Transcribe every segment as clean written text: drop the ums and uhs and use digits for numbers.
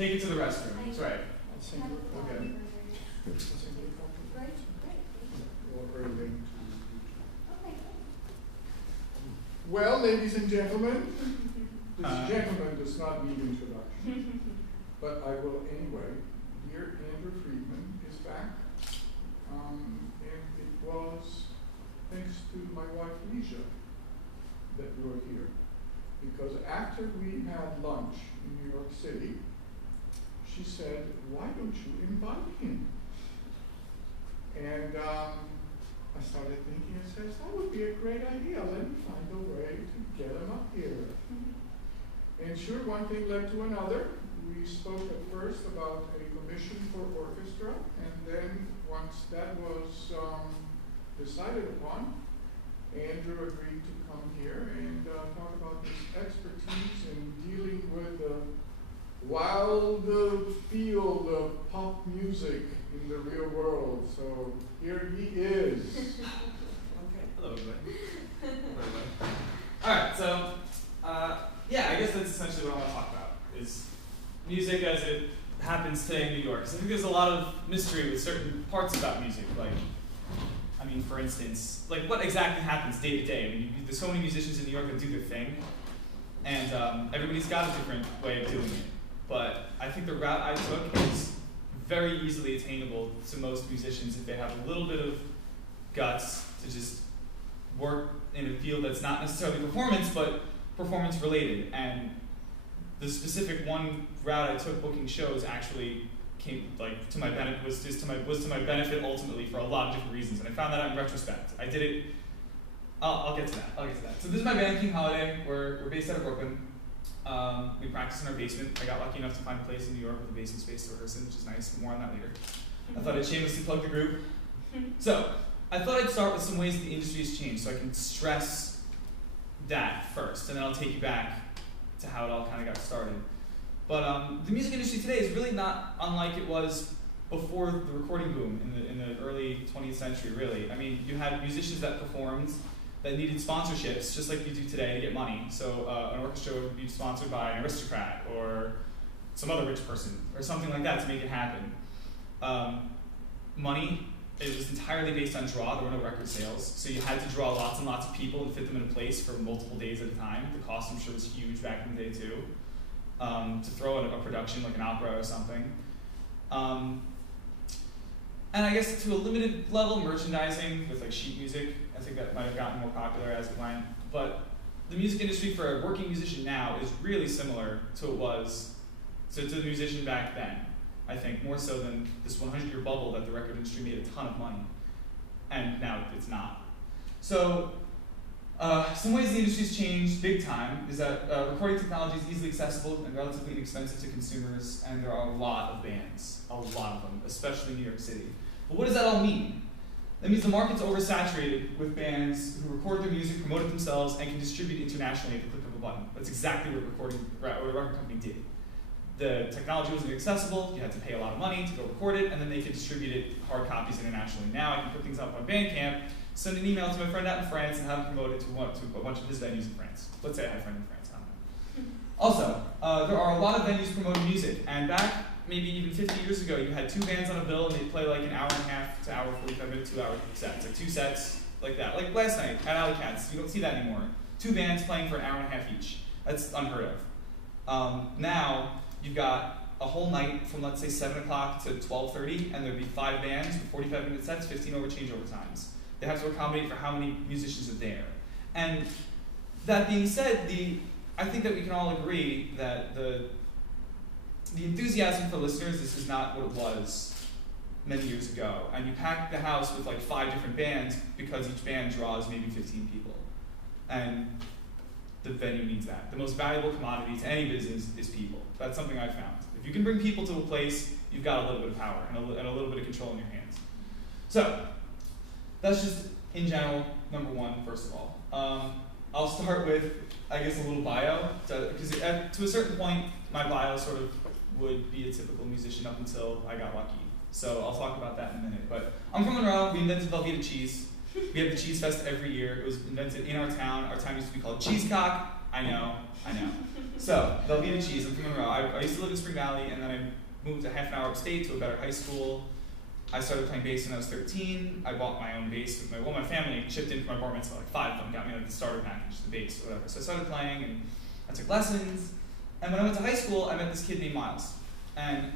Take it to the restroom. That's right. Okay. Well, ladies and gentlemen, this gentleman does not need introduction, but I will anyway. Dear Andrew Friedman is back, and it was thanks to my wife Alicia that you're here. Because after we had lunch in New York City, she said, why don't you invite him? And I started thinking, I said, that would be a great idea. Let me find a way to get him up here. And sure, one thing led to another. We spoke at first about a commission for orchestra, and then once that was decided upon, Andrew agreed to come here and talk about his expertise in dealing with the wild field of pop music in the real world. So here he is. Okay. Hello, everybody. All right. So, yeah, I guess that's essentially what I want to talk about is music as it happens today in New York. So I think there's a lot of mystery with certain parts about music, like. I mean, for instance, like what exactly happens day to day? I mean, there's so many musicians in New York that do their thing, and everybody's got a different way of doing it. But I think the route I took is very easily attainable to most musicians if they have a little bit of guts to just work in a field that's not necessarily performance, but performance related. And the specific one route I took booking shows actually came to my benefit was to my benefit ultimately for a lot of different reasons, and I found that out in retrospect. I did it. I'll get to that. So this is my band, King Holiday. We're based out of Brooklyn. We practice in our basement. I got lucky enough to find a place in New York with a basement space to rehearse in, which is nice. More on that later. I thought I'd shamelessly plug the group. So I thought I'd start with some ways that the industry has changed, so I can stress that first, and then I'll take you back to how it all kind of got started. But the music industry today is really not unlike it was before the recording boom in the early 20th century, really. I mean, you had musicians that performed that needed sponsorships, just like you do today, to get money. So an orchestra would be sponsored by an aristocrat or some other rich person or something like that to make it happen. Money, it was entirely based on draw. There were no record sales. So you had to draw lots and lots of people and fit them in a place for multiple days at a time. The cost, I'm sure, was huge back in the day, too. To throw in a production like an opera or something. And I guess to a limited level, merchandising with like sheet music, I think that might have gotten more popular as it went. But the music industry for a working musician now is really similar to it was to the musician back then. I think more so than this 100-year bubble that the record industry made a ton of money, and now it's not. So. Some ways the industry's changed big time is that recording technology is easily accessible and relatively inexpensive to consumers, and there are a lot of bands, a lot of them, especially in New York City. But what does that all mean? That means the market's oversaturated with bands who record their music, promote it themselves, and can distribute internationally at the click of a button. That's exactly what a record company did. The technology wasn't accessible, you had to pay a lot of money to go record it, and then they could distribute it, hard copies internationally. Now I can put things up on Bandcamp, send an email to my friend out in France, and have him promote it to a bunch of his venues in France. Let's say I have a friend in France. Also, there are a lot of venues promoting music, and back maybe even 50 years ago, you had two bands on a bill, and they'd play like an hour and a half to hour, 45-minute, 2-hour sets, like two sets like that. Like last night at Alley Cats, you don't see that anymore. Two bands playing for an hour and a half each. That's unheard of. Now, you've got a whole night from, let's say, 7 o'clock to 12:30, and there'd be 5 bands with 45-minute sets, 15 changeover times. They have to accommodate for how many musicians are there. And that being said, I think that we can all agree that the enthusiasm for listeners, this is not what it was many years ago. And you pack the house with like 5 different bands because each band draws maybe 15 people. And the venue needs that. The most valuable commodity to any business is people. That's something I've found. If you can bring people to a place, you've got a little bit of power and a little bit of control in your hands. So, that's just, in general, number one, first of all. I'll start with, I guess, a little bio, because to a certain point, my bio sort of would be a typical musician up until I got lucky. So I'll talk about that in a minute. But I'm from Monroe. We invented Velveeta cheese. We have the Cheese Fest every year. It was invented in our town. Our town used to be called Cheesecock. I know. So, Velveeta Cheese, I'm from Monroe. I used to live in Spring Valley, and then I moved a half an hour upstate to a better high school. I started playing bass when I was 13. I bought my own bass with my family chipped in for my bar mitzvah, like 5 of them got me like the starter package, the bass, or whatever. So I started playing, and I took lessons. And when I went to high school, I met this kid named Miles. And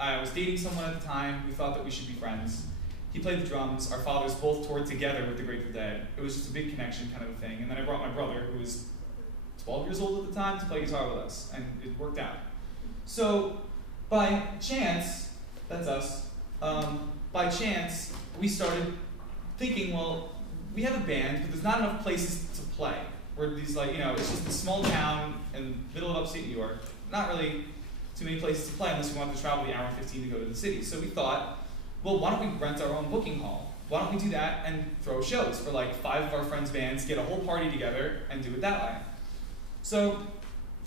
I was dating someone at the time. We thought that we should be friends. He played the drums. Our fathers both toured together with the Grateful Dead. It was just a big connection kind of a thing. And then I brought my brother, who was 12 years old at the time, to play guitar with us. And it worked out. So by chance, that's us. By chance, we started thinking, well, we have a band, but there's not enough places to play. We're these it's just a small town in the middle of upstate New York. Not really too many places to play unless we wanted to travel the hour and 15 to go to the city. So we thought, well, why don't we rent our own booking hall? Why don't we do that and throw shows for like 5 of our friends' bands, get a whole party together, and do it that way? So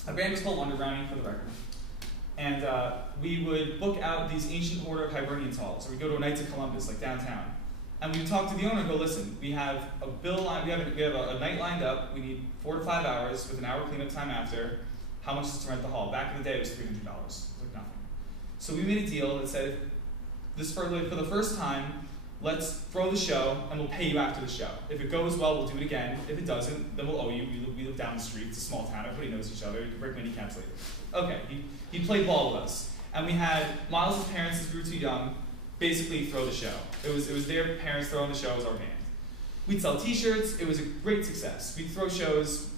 our band was called Undergrounding, for the record. And we would book out these ancient order of Hibernians halls, or we'd go to a Knights of Columbus, like downtown. And we'd talk to the owner and go, listen, we have a bill line, we have a night lined up, we need 4 to 5 hours with an hour cleanup time after. How much is to rent the hall? Back in the day, it was $300. It was like nothing. So we made a deal that said, for the first time, let's throw the show, and we'll pay you after the show. If it goes well, we'll do it again. If it doesn't, then we'll owe you. We live down the street. It's a small town. Everybody knows each other. You can break many caps later. Okay, he played ball with us. And we had Miles' parents, since we were too young, basically throw the show. It was their parents throwing the show as our band. We'd sell t-shirts. It was a great success. We'd throw shows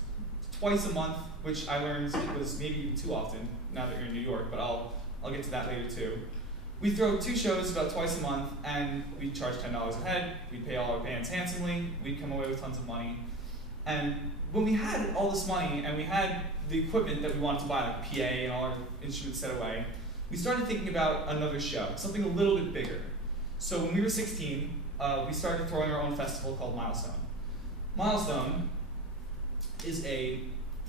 twice a month, which I learned was maybe even too often now that you're in New York, but I'll get to that later too. We throw 2 shows about twice a month, and we'd charge $10 a head. We'd pay all our bands handsomely. We'd come away with tons of money. And when we had all this money, and we had the equipment that we wanted to buy, like PA and all our instruments set away, we started thinking about another show, something a little bit bigger. So when we were 16, we started throwing our own festival called Milestone. Milestone is a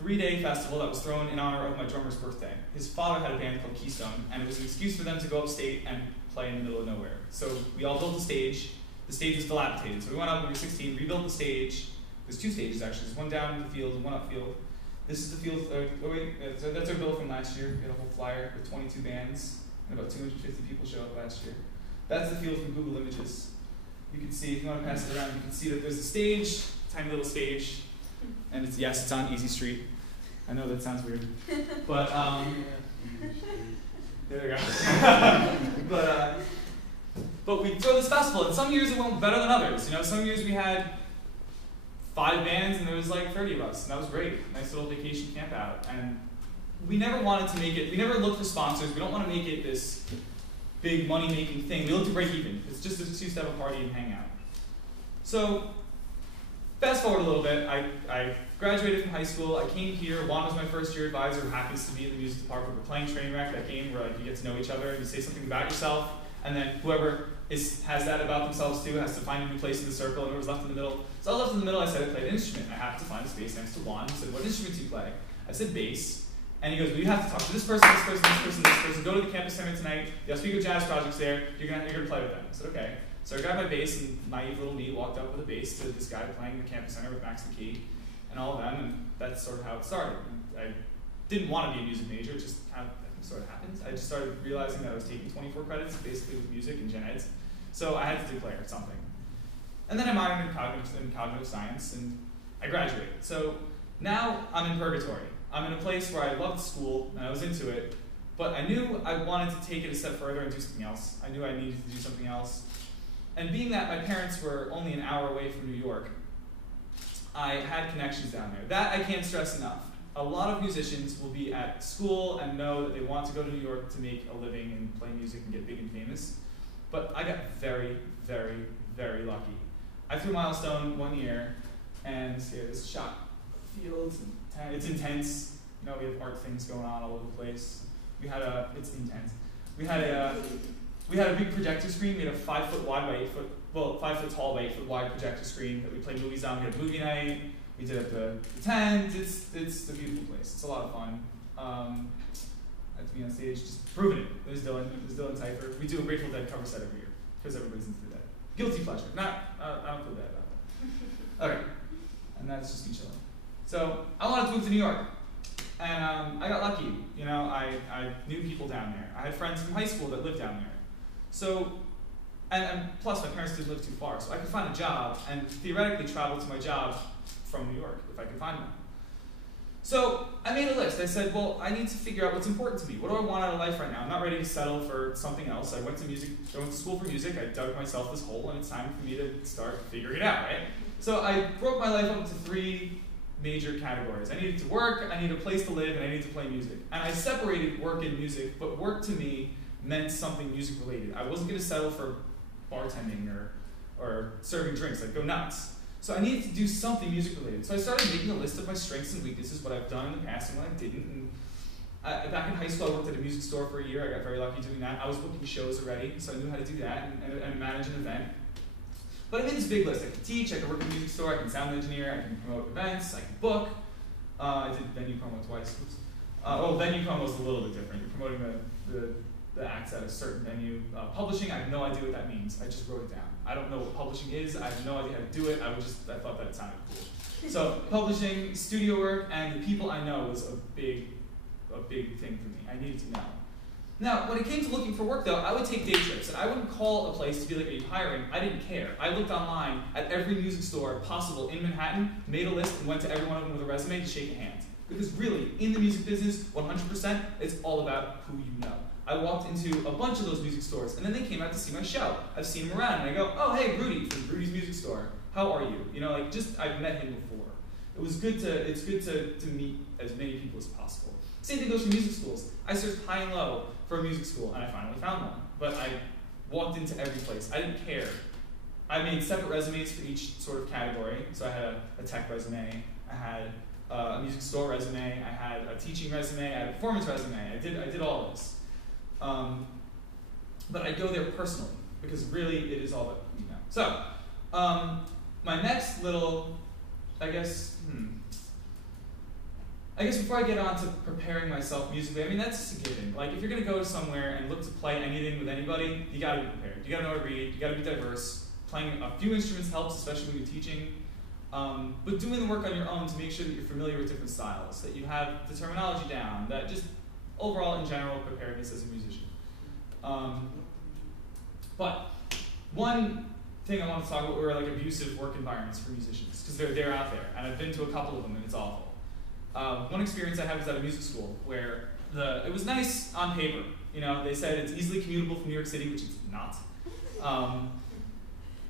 3-day festival that was thrown in honor of my drummer's birthday. His father had a band called Keystone, and it was an excuse for them to go upstate and play in the middle of nowhere. So we all built a stage. The stage was dilapidated. So we went out when we were 16, rebuilt the stage. There's 2 stages actually. There's one down in the field and one upfield. This is the field, that's our bill from last year. We had a whole flyer with 22 bands, and about 250 people showed up last year. That's the field from Google Images. You can see, if you want to pass it around, you can see that there's a stage, tiny little stage, and it's on Easy Street. I know that sounds weird, but there we go. But we throw this festival, and some years it went better than others. Some years we had 5 bands, and there was like 30 of us, and that was great. Nice little vacation camp out. And we never wanted to make it. We never looked for sponsors. We don't want to make it this big money-making thing. We look to break even. It's just an excuse to have a party and hang out. So fast forward a little bit. I graduated from high school. I came here. Juan was my first-year advisor, who happens to be in the music department. We're playing Trainwreck, that game where you get to know each other and you say something about yourself, and then whoever has that about themselves too has to find a new place in the circle, and whoever's left in the middle. So I was left in the middle. I said I played an instrument. I happened to find a space next to Juan. He said, "What instrument do you play?" I said bass. And he goes, "Well, you have to talk to this person, this person, this person, this person. Go to the campus center tonight. The Oswego Jazz Project's there. You're gonna play with them." I said, "Okay." So I grabbed my bass, and naive little me walked up with a bass to this guy playing in the campus center with Max McKee and all of them, and that's sort of how it started. I didn't want to be a music major, it just kind of sort of happened. I just started realizing that I was taking 24 credits, basically with music and gen eds, so I had to declare something. And then I minored in cognitive science, and I graduated. So now I'm in purgatory. I'm in a place where I loved school, and I was into it, but I knew I wanted to take it a step further and do something else. I knew I needed to do something else. And being that my parents were only an hour away from New York, I had connections down there. That I can't stress enough. A lot of musicians will be at school and know that they want to go to New York to make a living and play music and get big and famous. But I got very, very, very lucky. I threw Milestone one year, and this shot fields, and it's intense. We have art things going on all over the place. It's intense. We had a big projector screen. We had a 5-foot wide by 5 foot tall by 8 foot wide projector screen that we played movies on. We had movie night. We did it at the tent. It's a beautiful place. It's a lot of fun. I have to be on stage, just proving it. There's Dylan Cypher. We do a Grateful Dead cover set every year because everybody's into the Dead. Guilty pleasure. I don't feel bad about that. Okay, and that's just me chilling. So I wanted to move to New York, and I got lucky. You know, I knew people down there. I had friends from high school that lived down there. So, and plus my parents didn't live too far, so I could find a job and theoretically travel to my job from New York if I could find one. So I made a list. I said, well, I need to figure out what's important to me. What do I want out of life right now? I'm not ready to settle for something else. I went to school for music. I dug myself this hole, and it's time for me to start figuring it out, right? So I broke my life up into 3 major categories. I needed to work, I needed a place to live, and I needed to play music. And I separated work and music, but work to me meant something music related. I wasn't going to settle for bartending or serving drinks. I'd go nuts. So I needed to do something music related. So I started making a list of my strengths and weaknesses, what I've done in the past and what I didn't. And back in high school, I worked at a music store for a year. I got very lucky doing that. I was booking shows already, so I knew how to do that and manage an event. But I made this big list. I could teach, I could work in a music store, I can sound engineer, I can promote events, I can book. I did venue promo twice. Oops. Venue promo is a little bit different. You're promoting the acts at a certain venue. Publishing, I have no idea what that means. I just wrote it down. I don't know what publishing is. I have no idea how to do it. I thought that it sounded cool. So publishing, studio work, and the people I know was a big thing for me. I needed to know. Now, when it came to looking for work, though, I would take day trips, and I wouldn't call a place to be like, are you hiring? I didn't care. I looked online at every music store possible in Manhattan, made a list, and went to every one of them with a resume to shake a hand. Because really, in the music business, 100%, it's all about who you know. I walked into a bunch of those music stores, and then they came out to see my show. I've seen them around, and I go, oh, hey, Rudy from Rudy's Music Store. How are you? You know, like, just, I've met him before. It's good to meet as many people as possible. Same thing goes for music schools. I searched high and low for a music school, and I finally found one. But I walked into every place. I didn't care. I made separate resumes for each sort of category. So I had a tech resume, I had a music store resume, I had a teaching resume, I had a performance resume. I did all this. But I go there personally, because really it is all about who you know. So, my next little, I guess before I get on to preparing myself musically, I mean, that's just a given. Like, if you're going to go somewhere and look to play anything with anybody, you got to be prepared. You got to know how to read, you got to be diverse. Playing a few instruments helps, especially when you're teaching. But doing the work on your own to make sure that you're familiar with different styles, that you have the terminology down, that just overall, in general, preparedness as a musician. But one thing I want to talk about were like abusive work environments for musicians, because they're out there, and I've been to a couple of them, and it's awful. One experience I had was at a music school where it was nice on paper. You know, they said it's easily commutable from New York City, which it's not.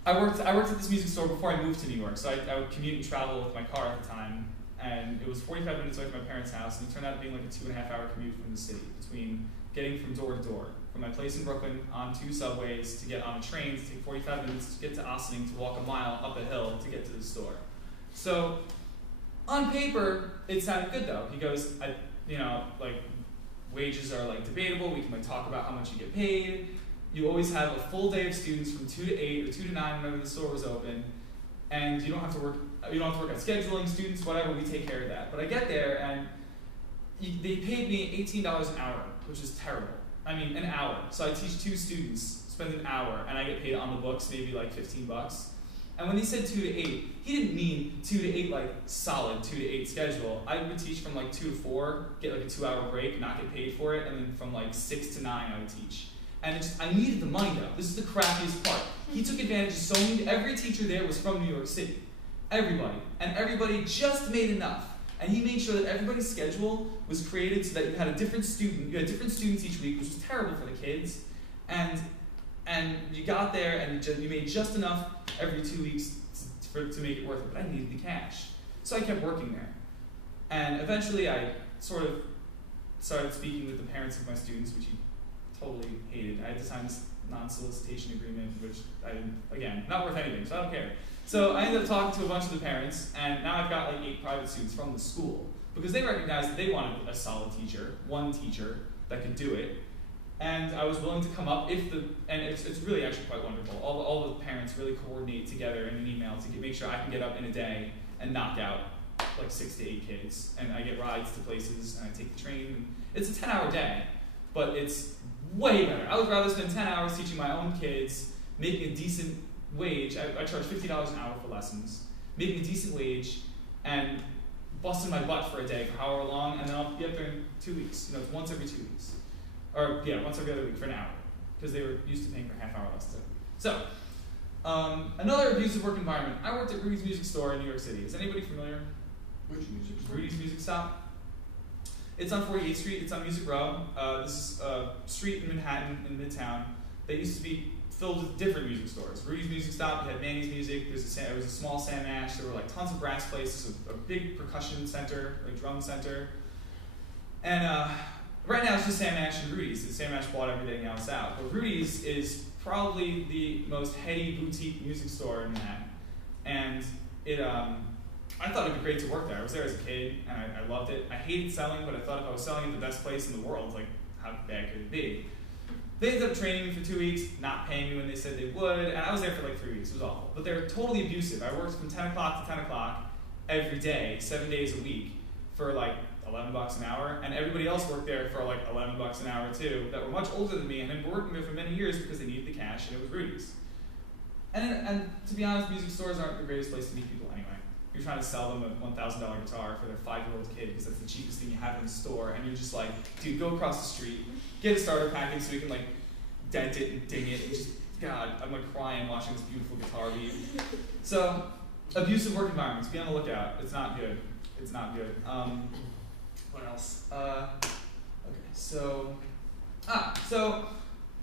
I worked at this music store before I moved to New York, so I would commute and travel with my car at the time, and it was 45 minutes away from my parents' house, and it turned out being like a 2.5-hour commute from the city, between getting from door to door. From my place in Brooklyn on 2 subways to get on a train to take 45 minutes to get to Ossining to walk a mile up a hill to get to the store. So on paper, it sounded good though. He goes, wages are like debatable. We can like talk about how much you get paid. You always have a full day of students from 2 to 8 or 2 to 9 whenever the store was open, and you don't have to work. You don't have to work on scheduling students, whatever. We take care of that. But I get there and they paid me $18 an hour, which is terrible. I mean, an hour. So I teach 2 students, spend an hour, and I get paid on the books maybe like $15. And when he said 2 to 8, he didn't mean 2 to 8 like solid 2 to 8 schedule. I would teach from like 2 to 4, get like a 2-hour break, not get paid for it, and then from like 6 to 9 I would teach. And I needed the money though. This is the crappiest part. He took advantage of every teacher there was from New York City. Everybody. And everybody just made enough. And he made sure that everybody's schedule was created so that you had different students each week, which was terrible for the kids. And you got there and you made just enough every 2 weeks to make it worth it. But I needed the cash. So I kept working there. And eventually I sort of started speaking with the parents of my students, which he totally hated. I had to sign this non-solicitation agreement, which again, not worth anything, so I don't care. So I ended up talking to a bunch of the parents, and now I've got like 8 private students from the school, because they recognized that they wanted a solid teacher, one teacher that could do it, and I was willing to come up and it's really actually quite wonderful. All the parents really coordinate together in an email to make sure I can get up in a day and knock out like 6 to 8 kids, and I get rides to places, and I take the train. And it's a 10-hour day, but it's way better. I would rather spend 10 hours teaching my own kids, making a decent wage. I charge $50 an hour for lessons, making a decent wage, and busting my butt for a day for however long, and then I'll be up there in 2 weeks. You know, it's once every 2 weeks. Or, yeah, once every other week for an hour. Because they were used to paying for half hour lessons. So, another abusive work environment. I worked at Rudy's Music Store in New York City. Is anybody familiar? Which music store? Rudy's Music Stop. It's on 48th Street. It's on Music Row. This is a street in Manhattan, in Midtown, that used to be filled with different music stores. Rudy's Music Stop, you had Manny's Music, there was a small Sam Ash, there were like tons of brass places, a big percussion center, a drum center. And right now it's just Sam Ash and Rudy's. Sam Ash bought everything else out. But Rudy's is probably the most heady boutique music store in Manhattan. And I thought it'd be great to work there. I was there as a kid, and I loved it. I hated selling, but I thought if I was selling in the best place in the world, like, how bad could it be? They ended up training me for 2 weeks, not paying me when they said they would, and I was there for like 3 weeks. It was awful. But they were totally abusive. I worked from 10 o'clock to 10 o'clock every day, 7 days a week, for like $11 an hour, and everybody else worked there for like $11 an hour too, that were much older than me and had been working there for many years because they needed the cash, and it was Rudy's. And to be honest, music stores aren't the greatest place to meet people anyway. You're trying to sell them a $1,000 guitar for their 5-year-old kid because that's the cheapest thing you have in the store, and you're just like, dude, go across the street, get a starter package so you can like dent it and ding it, and just, God, I'm like crying watching this beautiful guitar beat. So, abusive work environments, be on the lookout. It's not good. It's not good. What else? Okay, so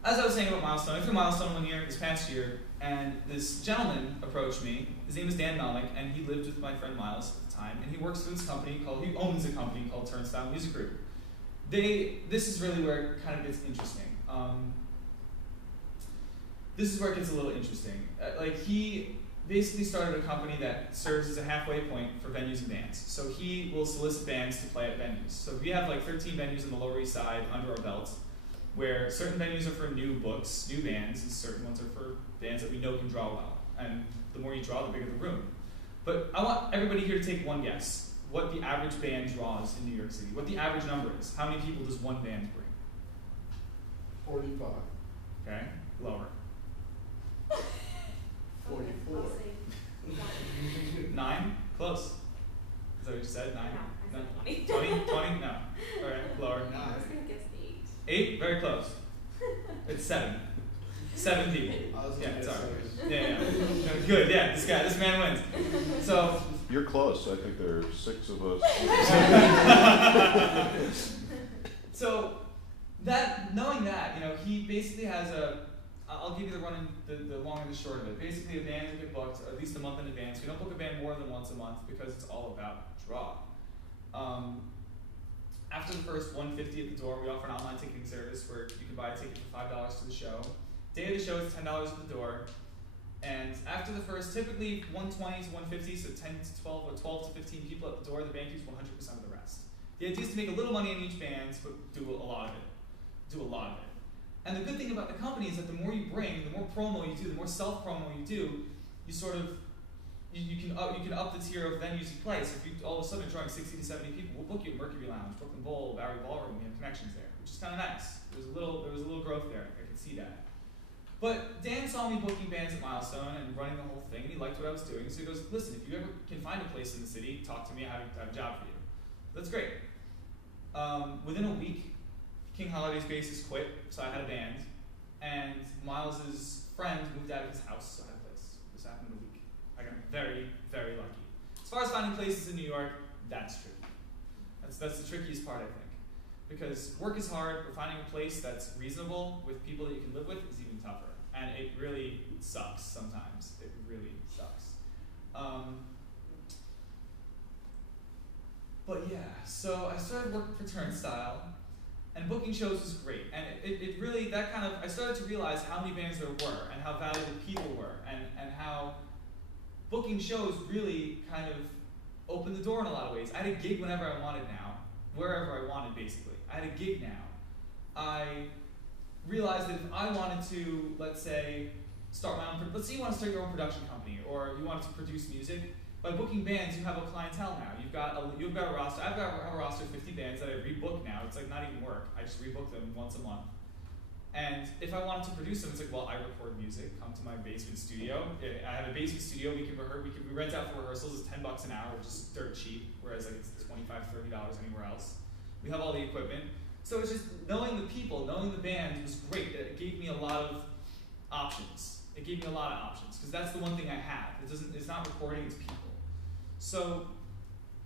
as I was saying about Milestone, I threw Milestone one year, this past year, and this gentleman approached me. His name is Dan Melnick, and he lived with my friend Miles at the time, and he works for this company he owns a company called Turnstile Music Group. This is really where it kind of gets interesting. This is where it gets a little interesting. He basically started a company that serves as a halfway point for venues and bands. So he will solicit bands to play at venues. So we have like 13 venues on the Lower East Side under our belt, where certain venues are for new books, new bands, and certain ones are for bands that we know can draw well. And the more you draw, the bigger the room. But I want everybody here to take one guess what the average band draws in New York City, what the average number is. How many people does one band bring? 45. Okay, lower. 44. 9? Close. Is that what you said? 9? No, I said 20? 20? No. All right, lower. I was going to guess 8. 8? Very close. It's 7. 7 people. Yeah, sorry. Yeah. No, good, yeah, this man wins. So. You're close. I think there are 6 of us. So, knowing that, he basically has I'll give you the running, the long and the short of it. Basically, a band will get booked at least a month in advance. We don't book a band more than once a month because it's all about draw. After the first $150 at the door, we offer an online ticketing service where you can buy a ticket for $5 to the show. Day of the show is $10 at the door. And after the first, typically 120 to 150, so 10 to 12 or 12 to 15 people at the door, the band keeps 100% of the rest. The idea is to make a little money in each band, but do a lot of it. And the good thing about the company is that the more you bring, the more promo you do, the more self-promo you do, you sort of, you can up the tier of venues you play. So if you all of a sudden are drawing 60 to 70 people, we'll book you at Mercury Lounge, Brooklyn Bowl, Bowery Ballroom. We have connections there, which is kind of nice. There was a little growth there. I could see that. But Dan saw me booking bands at Milestone and running the whole thing, and he liked what I was doing. So he goes, listen, if you ever can find a place in the city, talk to me. I have a job for you. That's great. Within a week, King Holiday's bassist quit, so I had a band. And Miles's friend moved out of his house, so I had a place. This happened in a week. I got very, very lucky. As far as finding places in New York, that's tricky. That's the trickiest part, I think. Because work is hard, but finding a place that's reasonable with people that you can live with is even tougher. And it really sucks sometimes. It really sucks. But yeah, so I started working for Turnstile, and booking shows was great. And it really, I started to realize how many bands there were, and how valuable people were, and how booking shows really kind of opened the door in a lot of ways. I had a gig whenever I wanted now, wherever I wanted basically. I had a gig now. I realized that if I wanted to, let's say, let's say you want to start your own production company, or you want to produce music. By booking bands, you have a clientele now. You've got a roster. I have a roster of 50 bands that I rebook now. It's like not even work. I just rebook them once a month. And if I wanted to produce them, it's like, well, I record music. Come to my basement studio. I have a basement studio. We rent out for rehearsals. It's $10 an hour, which is dirt cheap. Whereas like it's $25, $30 anywhere else. We have all the equipment. So it's just knowing the people, knowing the band was great. It gave me a lot of options. It gave me a lot of options because that's the one thing I have. It's not recording. It's people. So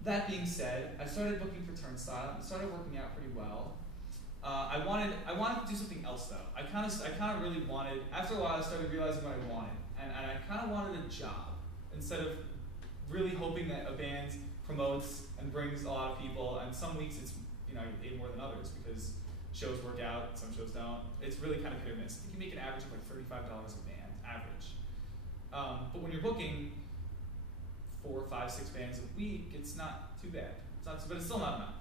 that being said, I started booking for Turnstile. It started working out pretty well. I wanted to do something else though. I kind of really wanted. After a while, I started realizing what I wanted, and I kind of wanted a job instead of really hoping that a band promotes and brings a lot of people. And some weeks it's you get paid more than others because shows work out, some shows don't. It's really kind of hit or miss. I think you make an average of like $35 a band, average. But when you're booking 4, 5, 6 bands a week, it's not too bad. But it's still not enough.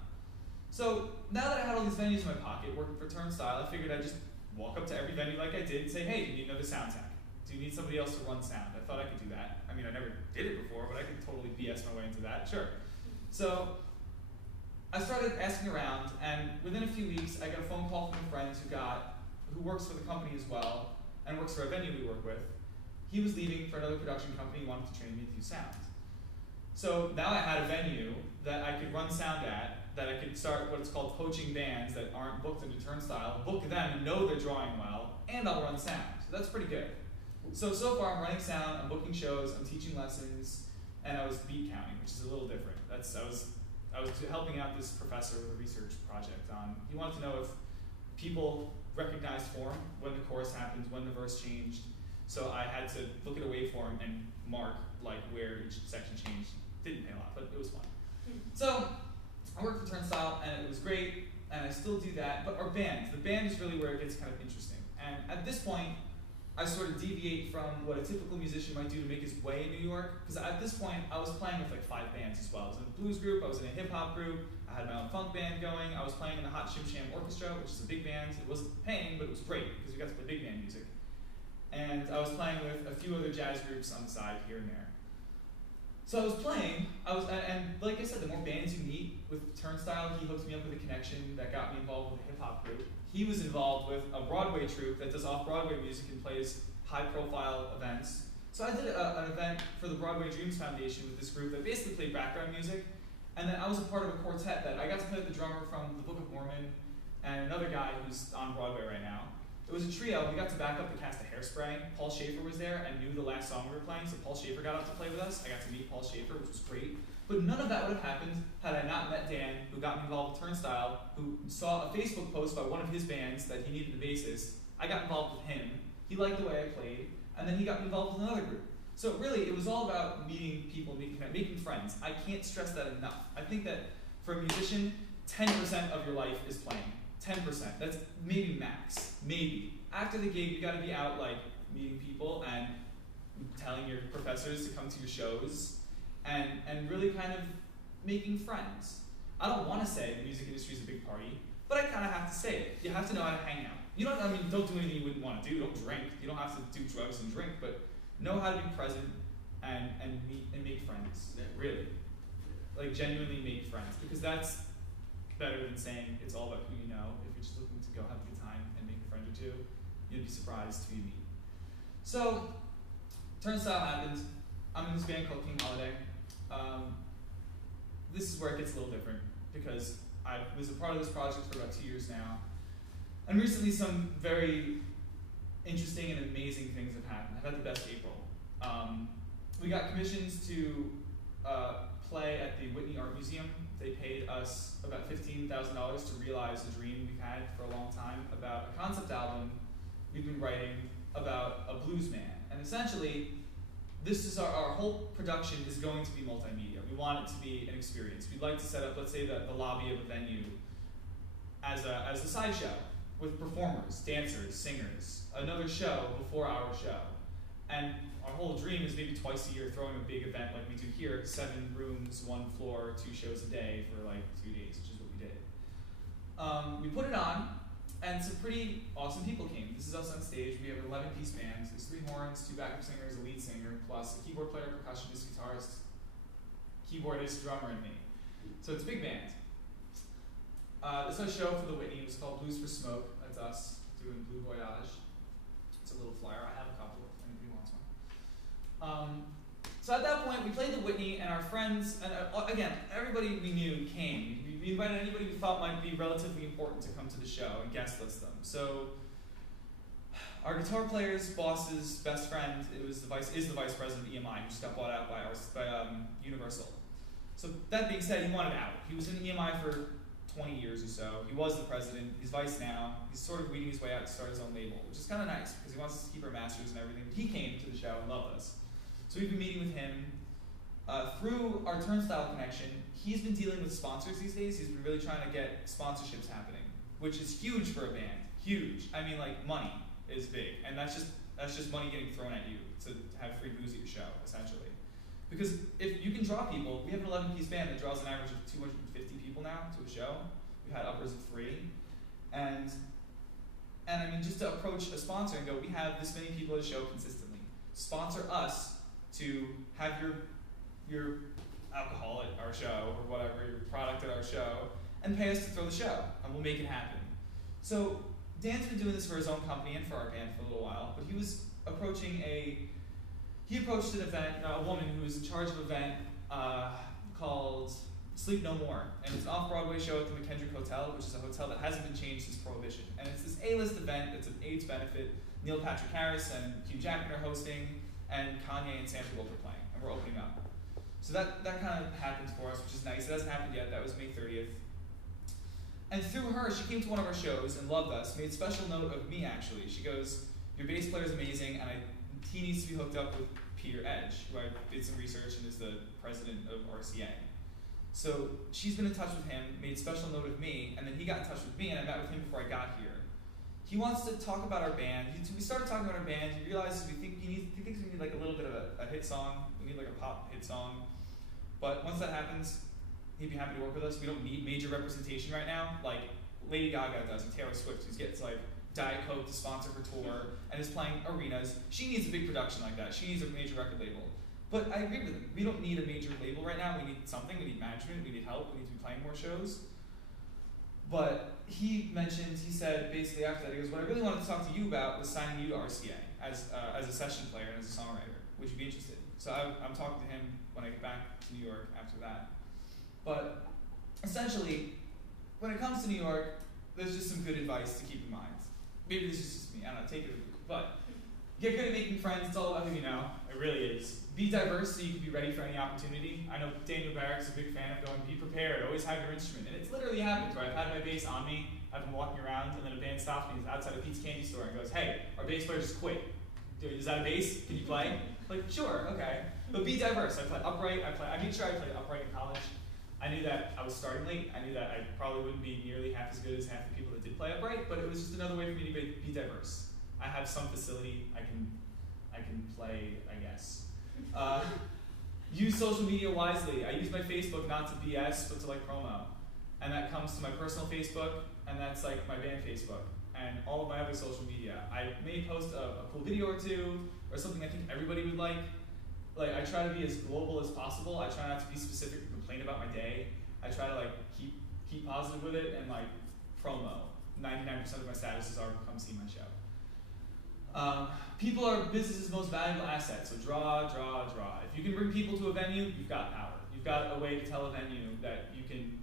So now that I had all these venues in my pocket working for Turnstile, I figured I'd just walk up to every venue like I did and say, hey, do you need another sound tech? Do you need somebody else to run sound? I thought I could do that. I mean, I never did it before, but I could totally BS my way into that, sure. So I started asking around, and within a few weeks, I got a phone call from a friend who works for the company as well, and works for a venue we work with. He was leaving for another production company. He wanted to train me to do sound. So now I had a venue that I could run sound at, that I could start what's called poaching bands that aren't booked into Turnstile, book them, know they're drawing well, and I'll run sound. So that's pretty good. So far I'm running sound, I'm booking shows, I'm teaching lessons, and I was beat counting, which is a little different. I was helping out this professor with a research project on, he wanted to know if people recognized form, when the chorus happened, when the verse changed. So I had to look at a waveform and mark like where each section changed. Didn't pay a lot, but it was fun. So I worked for Turnstile, and it was great, and I still do that. But the band is really where it gets kind of interesting. And at this point, I sort of deviate from what a typical musician might do to make his way in New York. Because at this point, I was playing with like 5 bands as well. I was in a blues group, I was in a hip hop group, I had my own funk band going, I was playing in the Hot Shim Sham Orchestra, which is a big band. It wasn't paying, but it was great because we got to play big band music. And I was playing with a few other jazz groups on the side here and there. So I was playing, and like I said, the more bands you meet with Turnstile, he hooked me up with a connection that got me involved with a hip-hop group. He was involved with a Broadway troupe that does off-Broadway music and plays high-profile events. So I did an event for the Broadway Dreams Foundation with this group that basically played background music. And then I was a part of a quartet that I got to play with the drummer from the Book of Mormon and another guy who's on Broadway right now. It was a trio. We got to back up the cast of Hairspray. Paul Schaefer was there and knew the last song we were playing, so Paul Schaefer got up to play with us. I got to meet Paul Schaefer, which was great. But none of that would have happened had I not met Dan, who got me involved with Turnstile, who saw a Facebook post by one of his bands that he needed a bassist. I got involved with him. He liked the way I played, and then he got me involved with another group. So really, it was all about meeting people, making friends. I can't stress that enough. I think that for a musician, 10% of your life is playing. 10%. That's maybe max. Maybe. After the gig, you got to be out like meeting people and telling your professors to come to your shows and really kind of making friends. I don't want to say the music industry is a big party, but I kind of have to say it. You have to know how to hang out. Don't do anything you wouldn't want to do. Don't drink. You don't have to do drugs and drink, but know how to be present and meet and make friends. Really. Like genuinely make friends, because that's better than saying it's all about who you know. If you're just looking to go have a good time and make a friend or two, you'd be surprised who you meet. So, Turnstile happened. I'm in this band called King Holiday. This is where it gets a little different, because I was a part of this project for about 2 years now. And recently some very interesting and amazing things have happened. I've had the best April. We got commissions to play at the Whitney Art Museum. They paid us about $15,000 to realize a dream we've had for a long time about a concept album we've been writing about a blues man. And essentially, this is our whole production is going to be multimedia. We want it to be an experience. We'd like to set up, let's say, the lobby of a venue as a sideshow with performers, dancers, singers, another show before our show. And our whole dream is maybe twice a year throwing a big event like we do here, 7 rooms, 1 floor, 2 shows a day for like 2 days, which is what we did. We put it on, and some pretty awesome people came. This is us on stage. We have an 11-piece band. There's 3 horns, 2 backup singers, a lead singer, plus a keyboard player, percussionist, guitarist, keyboardist, drummer, and me. So it's a big band. This was a show for the Whitney. It was called Blues for Smoke. That's us doing in Blue Voyage. It's a little flyer. I have a couple if anybody wants one. So at that point, we played the Whitney, and our friends, and again, everybody we knew came. We invited anybody we thought might be relatively important to come to the show and guest list them. So our guitar player's boss's best friend is the vice president of EMI, who just got bought out by Universal. So that being said, he wanted out. He was in EMI for 20 years or so. He was the president. He's vice now. He's sort of weeding his way out to start his own label, which is kind of nice because he wants us to keep our masters and everything. But he came to the show and loved us. So we've been meeting with him. Through our Turnstile connection, he's been dealing with sponsors these days. He's been really trying to get sponsorships happening, which is huge for a band. Huge. I mean, like, money is big. And that's just money getting thrown at you to have free booze at your show, essentially. Because if you can draw people, we have an 11-piece band that draws an average of 250 people now to a show. We've had upwards of 3. And I mean, just to approach a sponsor and go, we have this many people at a show consistently. Sponsor us to have your alcohol at our show or whatever, your product at our show, and pay us to throw the show, and we'll make it happen. So Dan's been doing this for his own company and for our band for a little while, but he approached an event, a woman who was in charge of an event called Sleep No More, and it's an off-Broadway show at the McKendrick Hotel, which is a hotel that hasn't been changed since Prohibition. And it's this A-list event, it's an AIDS benefit. Neil Patrick Harris and Hugh Jackman are hosting, and Kanye and Sandra Bullock are playing, and we're opening up. So that kind of happened for us, which is nice. It hasn't happened yet, that was May 30th. And through her, she came to one of our shows and loved us, made special note of me actually. She goes, your bass player is amazing, and he needs to be hooked up with Peter Edge, who I did some research and is the president of RCA. So she's been in touch with him, made special note of me, and then he got in touch with me, and I met with him before I got here. He wants to talk about our band. We started talking about our band. He realizes he thinks we need like a little bit of a hit song. We need like a pop hit song. But once that happens, he'd be happy to work with us. We don't need major representation right now, like Lady Gaga does and Taylor Swift, who gets like Diet Coke to sponsor her tour and is playing arenas. She needs a big production like that. She needs a major record label. But I agree with him. We don't need a major label right now. We need something. We need management. We need help. We need to be playing more shows. But he said basically after that, he goes, what I really wanted to talk to you about was signing you to RCA as a session player and as a songwriter. Would you be interested? So I'm talking to him when I get back to New York after that. But essentially, when it comes to New York, there's just some good advice to keep in mind. Maybe this is just me, I don't know, take it or leave it. But get good at making friends, it's all about who you know. It really is. Be diverse so you can be ready for any opportunity. I know Daniel Barrick's a big fan of going, be prepared, always have your instrument. And it's literally happened where I've had my bass on me, I've been walking around, and then a band stops me outside a pizza candy store and goes, hey, our bass player just quit. Dude, is that a bass? Can you play? Like, sure, okay. But be diverse. I play upright, I made sure I played upright in college. I knew that I was starting late. I knew that I probably wouldn't be nearly half as good as half the people that did play upright, but it was just another way for me to be diverse. I have some facility, I can play, I guess. Use social media wisely. I use my Facebook not to BS, but to like promo. And that comes to my personal Facebook, and that's like my band Facebook, and all of my other social media. I may post a cool video or two, or something I think everybody would like. Like, I try to be as global as possible. I try not to be specific and complain about my day. I try to like keep positive with it and like promo. 99% of my statuses are come see my show. People are business's most valuable asset, so draw. If you can bring people to a venue, you've got power. You've got a way to tell a venue that you can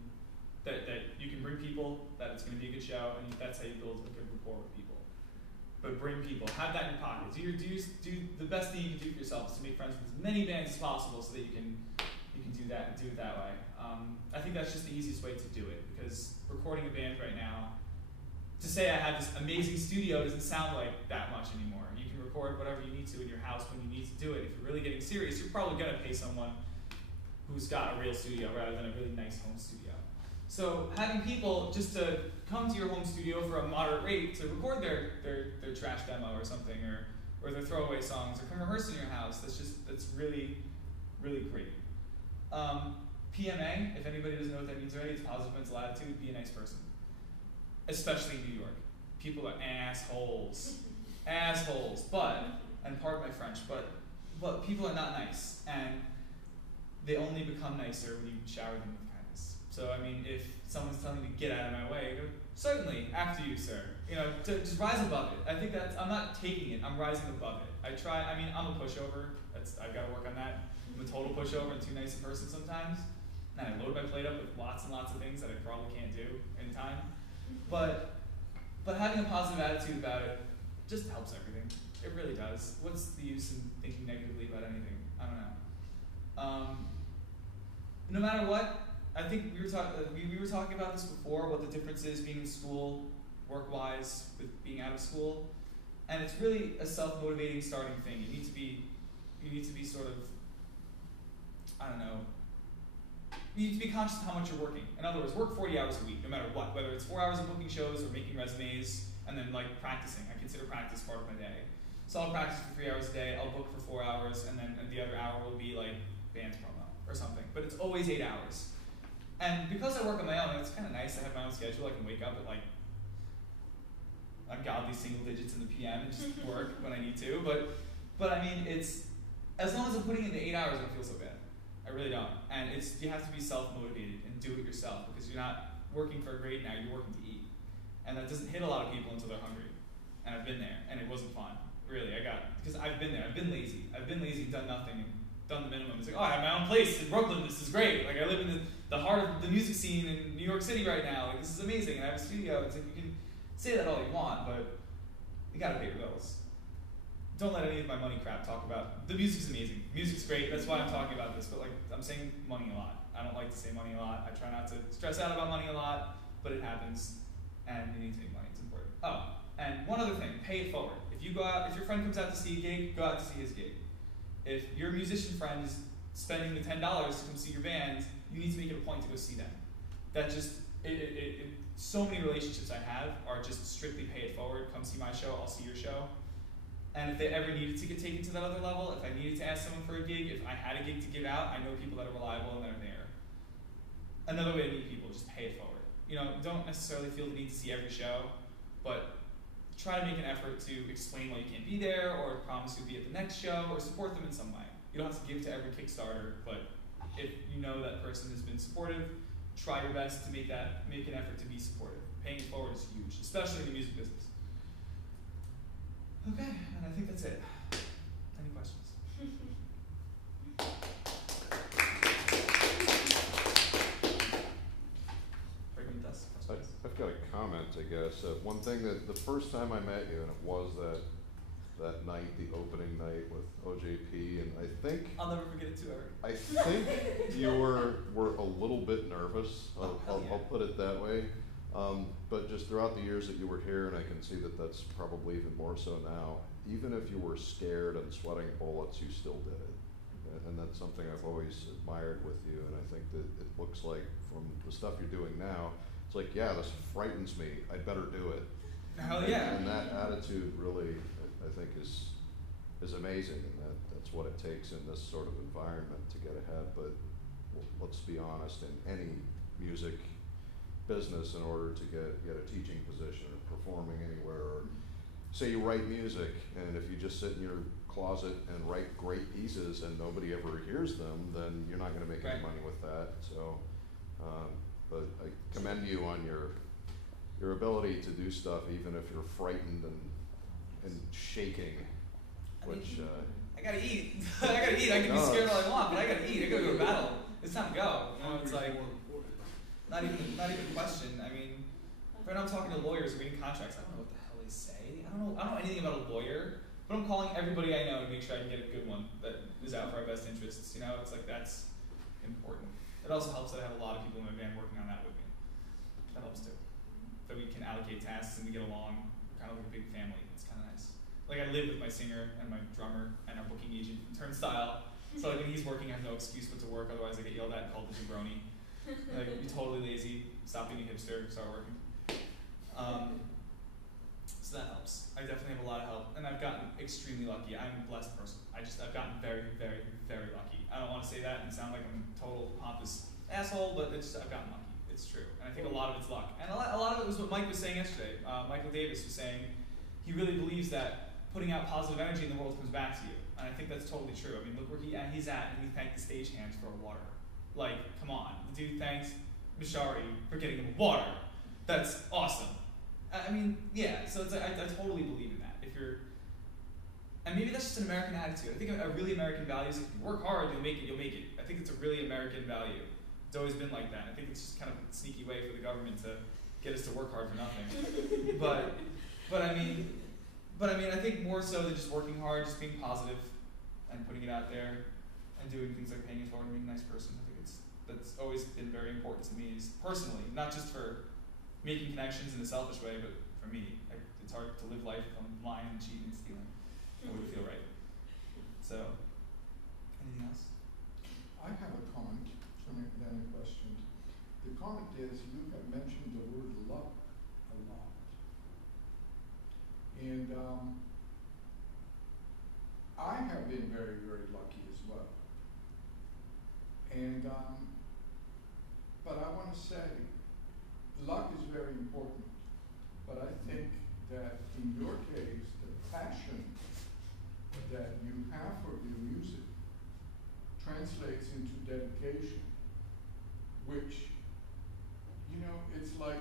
bring people, that it's going to be a good show, and that's how you build a good rapport with people. But bring people, have that in your pocket. Do the best thing you can do for yourself is to make friends with as many bands as possible, so that you can do that and do it that way. I think that's just the easiest way to do it, because recording a band right now, to say I have this amazing studio doesn't sound like that much anymore. You can record whatever you need to in your house when you need to do it. If you're really getting serious, you're probably going to pay someone who's got a real studio rather than a really nice home studio. So having people just to come to your home studio for a moderate rate to record their trash demo or something, or their throwaway songs, or come rehearse in your house, that's really, really great. PMA, if anybody doesn't know what that means already, it's positive mental attitude, be a nice person. Especially in New York. People are assholes. Assholes. But, and pardon my French, but people are not nice. And they only become nicer when you shower them with kindness. So, I mean, if someone's telling you to get out of my way, go Certainly, after you, sir. You know, to just rise above it. I think I'm not taking it, I'm rising above it. I'm a pushover. I've got to work on that. I'm a total pushover and too nice a person sometimes. And I load my plate up with lots and lots of things that I probably can't do in time. But having a positive attitude about it just helps everything. It really does. What's the use in thinking negatively about anything? I don't know. No matter what, I think we were talking about this before, what the difference is being in school, work-wise, with being out of school, and it's really a self-motivating starting thing. You need to be sort of, I don't know. You need to be conscious of how much you're working. In other words, work 40 hours a week, no matter what. Whether it's 4 hours of booking shows or making resumes, and then like practicing. I consider practice part of my day. So I'll practice for 3 hours a day. I'll book for 4 hours, and then the other hour will be like band promo or something. But it's always 8 hours. And because I work on my own, it's kind of nice. I have my own schedule. I can wake up at like ungodly single digits in the PM and just work when I need to. But I mean, it's as long as I'm putting in the 8 hours, I don't feel so bad. I really don't. And you have to be self-motivated and do it yourself because you're not working for a grade now, you're working to eat. And that doesn't hit a lot of people until they're hungry. And I've been there, and it wasn't fun. Really, because I've been there. I've been lazy. I've been lazy and done nothing and done the minimum. It's like, oh, I have my own place in Brooklyn. This is great. Like, I live in the heart of the music scene in New York City right now. Like, this is amazing. And I have a studio. It's like, you can say that all you want, but you gotta pay your bills. Don't let any of my money crap talk about, the music's amazing. Music's great, that's why I'm talking about this, but like, I'm saying money a lot. I don't like to say money a lot. I try not to stress out about money a lot, but it happens, and you need to make money, it's important. Oh, and one other thing, pay it forward. If you go out, if your friend comes out to see a gig, go out to see his gig. If your musician friend is spending the $10 to come see your band, you need to make it a point to go see them. That just, so many relationships I have are just strictly pay it forward, come see my show, I'll see your show. And if they ever needed to get taken to that other level, if I needed to ask someone for a gig, if I had a gig to give out, I know people that are reliable and that are there. Another way to meet people, just pay it forward. You know, don't necessarily feel the need to see every show, but try to make an effort to explain why you can't be there, or promise you'll be at the next show, or support them in some way. You don't have to give to every Kickstarter, but if you know that person has been supportive, try your best to make an effort to be supportive. Paying it forward is huge, especially in the music business. Okay, and I think that's it. Any questions? Breaking the dust. I've got a comment, I guess. One thing that the first time I met you, and it was that night, the opening night with OJP, and I think I'll never forget it too, Eric. I think you were a little bit nervous. I'll put it that way. But just throughout the years that you were here, and I can see that that's probably even more so now, even if you were scared and sweating bullets, you still did it. And that's something I've always admired with you, and I think that it looks like from the stuff you're doing now, it's like, yeah, this frightens me, I'd better do it. Hell yeah. And that attitude really, I think, is amazing, and that's what it takes in this sort of environment to get ahead. But let's be honest, in any music business, in order to get a teaching position or performing anywhere, or say you write music, and if you just sit in your closet and write great pieces and nobody ever hears them, then you're not going to make any money with that. So, but I commend you on your ability to do stuff even if you're frightened and shaking, which I gotta eat. I gotta eat. I can be scared all I want, but I gotta eat. I gotta go to battle. It's time to go. You know, it's like not even a question. I mean, right now I'm talking to lawyers reading contracts. I don't know what the hell they say. I don't know anything about a lawyer, but I'm calling everybody I know to make sure I can get a good one that is out for our best interests. You know, it's like that's important. It also helps that I have a lot of people in my band working on that with me. That helps too. That we can allocate tasks and we get along. We're kind of like a big family. It's kind of nice. Like I live with my singer and my drummer and our booking agent from Turnstile. So like when he's working, I have no excuse but to work. Otherwise, I get yelled at and called a jabroni. Like, you're totally lazy. Stop being a hipster. Start working. So that helps. I definitely have a lot of help, and I've gotten extremely lucky. I'm a blessed person. I've gotten very, very, very lucky. I don't want to say that and sound like I'm a total pompous asshole, but I've gotten lucky. It's true, and I think a lot of it's luck. And a lot of it was what Mike was saying yesterday. Michael Davis was saying he really believes that putting out positive energy in the world comes back to you, and I think that's totally true. I mean, look where he's at, and he thanked the stagehands for a water. Like, come on, the dude thanked Mishari for getting him water. that's awesome. I mean, yeah. So it's I totally believe in that. If you're, and maybe that's just an American attitude. I think a really American value is if you work hard, you'll make it. You'll make it. I think it's a really American value. It's always been like that. I think it's just kind of a sneaky way for the government to get us to work hard for nothing. but I mean, I think more so than just working hard, just being positive and putting it out there and doing things like paying it forward and being a nice person. I think that's always been very important to me, is personally, not just for making connections in a selfish way, but for me. It's hard to live life on lying and cheating and stealing. That wouldn't feel right. So, anything else? I have a comment, and then a question. The comment is, you have mentioned the word luck a lot. And I have been very, very lucky as well. And, but I want to say, luck is very important. But I think that in your case, the passion that you have for your music translates into dedication, which, you know, it's like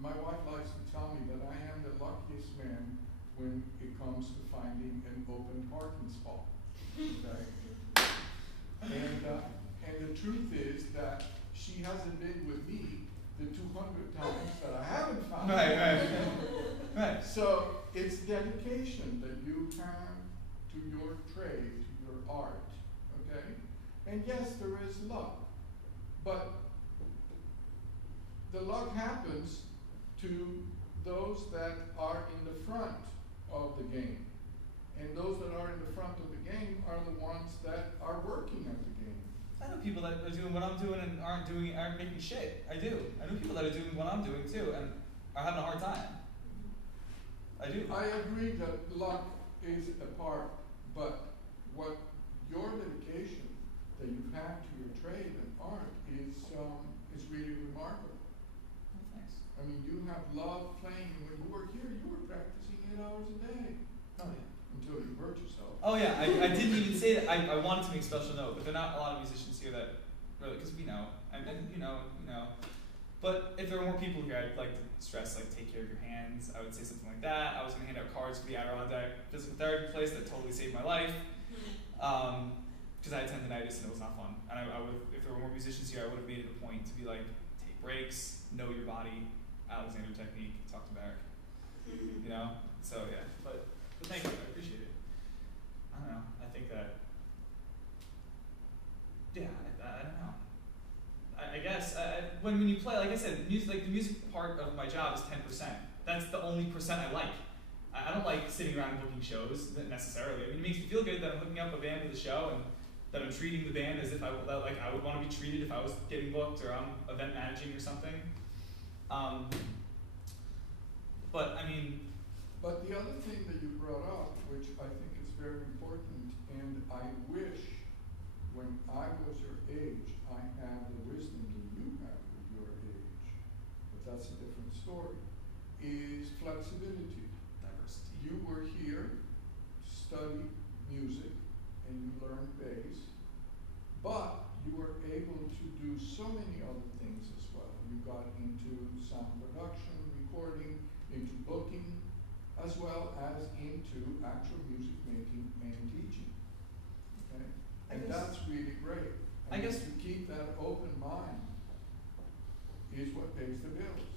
my wife likes to tell me that I am the luckiest man when it comes to finding an open parking spot. Okay? And the truth is that she hasn't been with me the 200 times that I haven't found. Right. So it's dedication that you have to your trade, to your art, okay? And yes, there is luck, but the luck happens to those that are in the front of the game. And those that are in the front of the game are the ones that are working at the game. I know people that are doing what I'm doing and aren't making shit. I do. I know people that are doing what I'm doing too and are having a hard time. I do. I agree that luck is a part, but what your dedication that you have to your trade and art is really remarkable. Oh, thanks. I mean, you have loved playing. When you were here, you were practicing 8 hours a day. Oh yeah. Until you hurt yourself. Oh yeah, I didn't even say that. I wanted to make a special note, but there are not a lot of musicians here that really, because we know, and you know. But if there were more people here, I'd like to stress, like, take care of your hands. I would say something like that. I was going to hand out cards for the Adirondack physical therapy place that totally saved my life, because I had tendonitis and it was not fun. And I would, if there were more musicians here, I would have made it a point to be like, take breaks, know your body, Alexander technique, talk to Barrick. You know. So yeah, but thank you. I appreciate it. I don't know. I think that. Yeah, I don't know. I guess when you play, like I said, the music part of my job is 10%. That's the only percent I like. I don't like sitting around and booking shows necessarily. I mean, it makes me feel good that I'm hooking up a band with a show and that I'm treating the band as if I would want to be treated if I was getting booked or I'm event managing or something. But I mean. But the other thing that you brought up, which I think is very important, and I wish when I was your age, I had the wisdom that you have at your age, but that's a different story, is flexibility. Diversity. You were here to study music, and you learned bass, but you were able to do so many other things as well. You got into sound production, recording, into booking, as well as into actual music making and teaching. Okay? And that's really great. And I guess to keep that open mind is what pays the bills.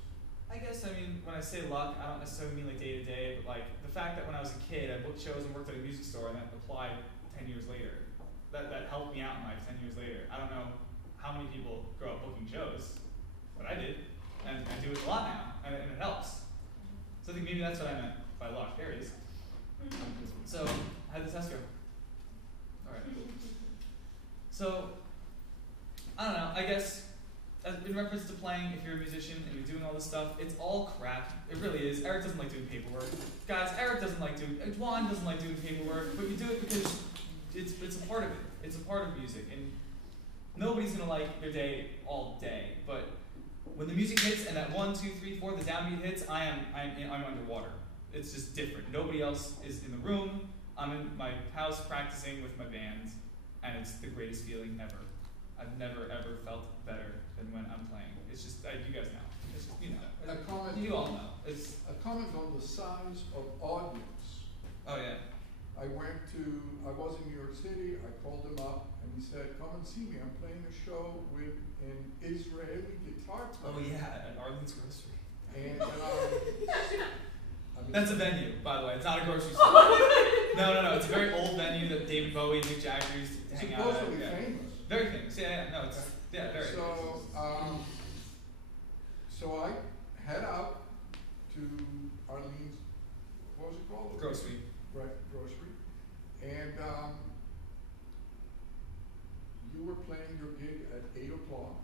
I guess, I mean, when I say luck, I don't necessarily mean like day to day, but like the fact that when I was a kid, I booked shows and worked at a music store and that applied 10 years later. That helped me out in life 10 years later. I don't know how many people grow up booking shows, but I did. And I do it a lot now, and it helps. So I think maybe that's what I meant by luck. There it is. So, how did the test go? Alright. So, I don't know, I guess, in reference to playing, if you're a musician and you're doing all this stuff, it's all crap. It really is. Eric doesn't like doing paperwork. Guys, Eric doesn't like doing, Juan doesn't like doing paperwork, but you do it because it's a part of it. It's a part of music, and nobody's gonna like their day all day, but when the music hits and that 1, 2, 3, 4, the downbeat hits, I'm underwater. It's just different. Nobody else is in the room. I'm in my house practicing with my band, and it's the greatest feeling ever. I've never ever felt better than when I'm playing. It's just, you guys know. It's, A comment. you all know. It's, A comment on the size of audience. oh yeah. I was in New York City, I called him up, and he said, come and see me, I'm playing a show with an Israeli guitar player. Oh yeah, at Arlene's Grocery. And, I mean, That's a venue, by the way. It's not a grocery store. No. It's a very old venue that David Bowie and Mick Jagger used to hang out at. supposedly Yeah. famous. Very famous. Yeah. No, it's very. So I head out to Arlene's, what was it called? Grocery. Right, grocery. And you were playing your gig at 8 o'clock.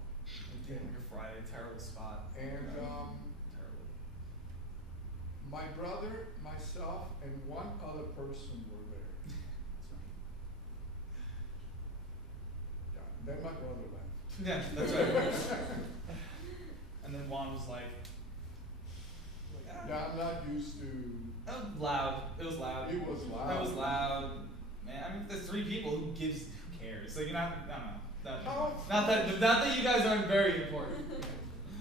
Your Friday, terrible spot. And terrible. my brother, myself, and one other person were there. Yeah, then my brother left. Yeah, that's right. And then Juan was like, Yeah, I'm not used to. loud. It was loud. It was loud. That was loud. Man, I mean, if there's 3 people, who cares? So I don't know. Not that you guys aren't very important.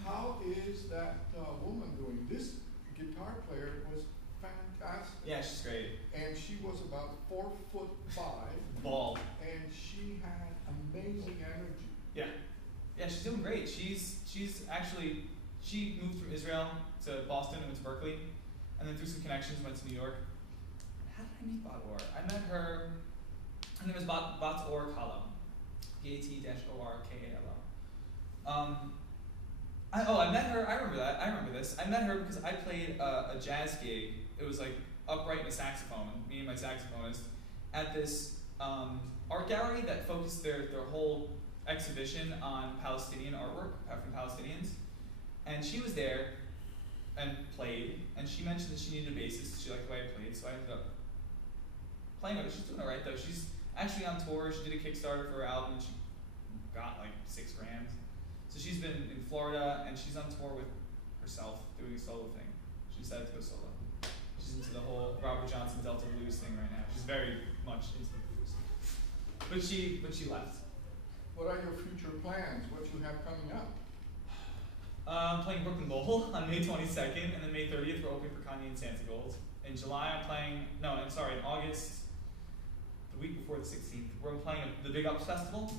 How is that woman doing? This guitar player was fantastic. Yeah, she's great. And she was about 4'5", Bald. and she had amazing energy. Yeah, she's doing great. She's actually, she moved from Israel to Boston and went to Berkeley, and then through some connections went to New York. How did I meet Bat Or? I met her. Her name is Bat Or Kala. BAT-ORKALA. I met her. I remember that. I remember this. I met her because I played a jazz gig. It was like upright and a saxophone, me and my saxophonist, at this art gallery that focused their whole exhibition on Palestinian artwork from Palestinians. And she was there and played, and she mentioned that she needed a bassist. She liked the way I played, so I ended up playing with her. She's doing alright though. She's actually on tour. She did a Kickstarter for her album, and she got like $6 grand. So she's been in Florida, and she's on tour with herself, doing a solo thing. She decided to go solo. She's into the whole Robert Johnson Delta blues thing right now. She's very much into the blues. But she left. What are your future plans? What you have coming up? I'm playing Brooklyn Bowl on May 22nd, and then May 30th we're opening for Kanye and Santa Gold. In July in August, the week before the 16th, we're playing the Big Ups Festival,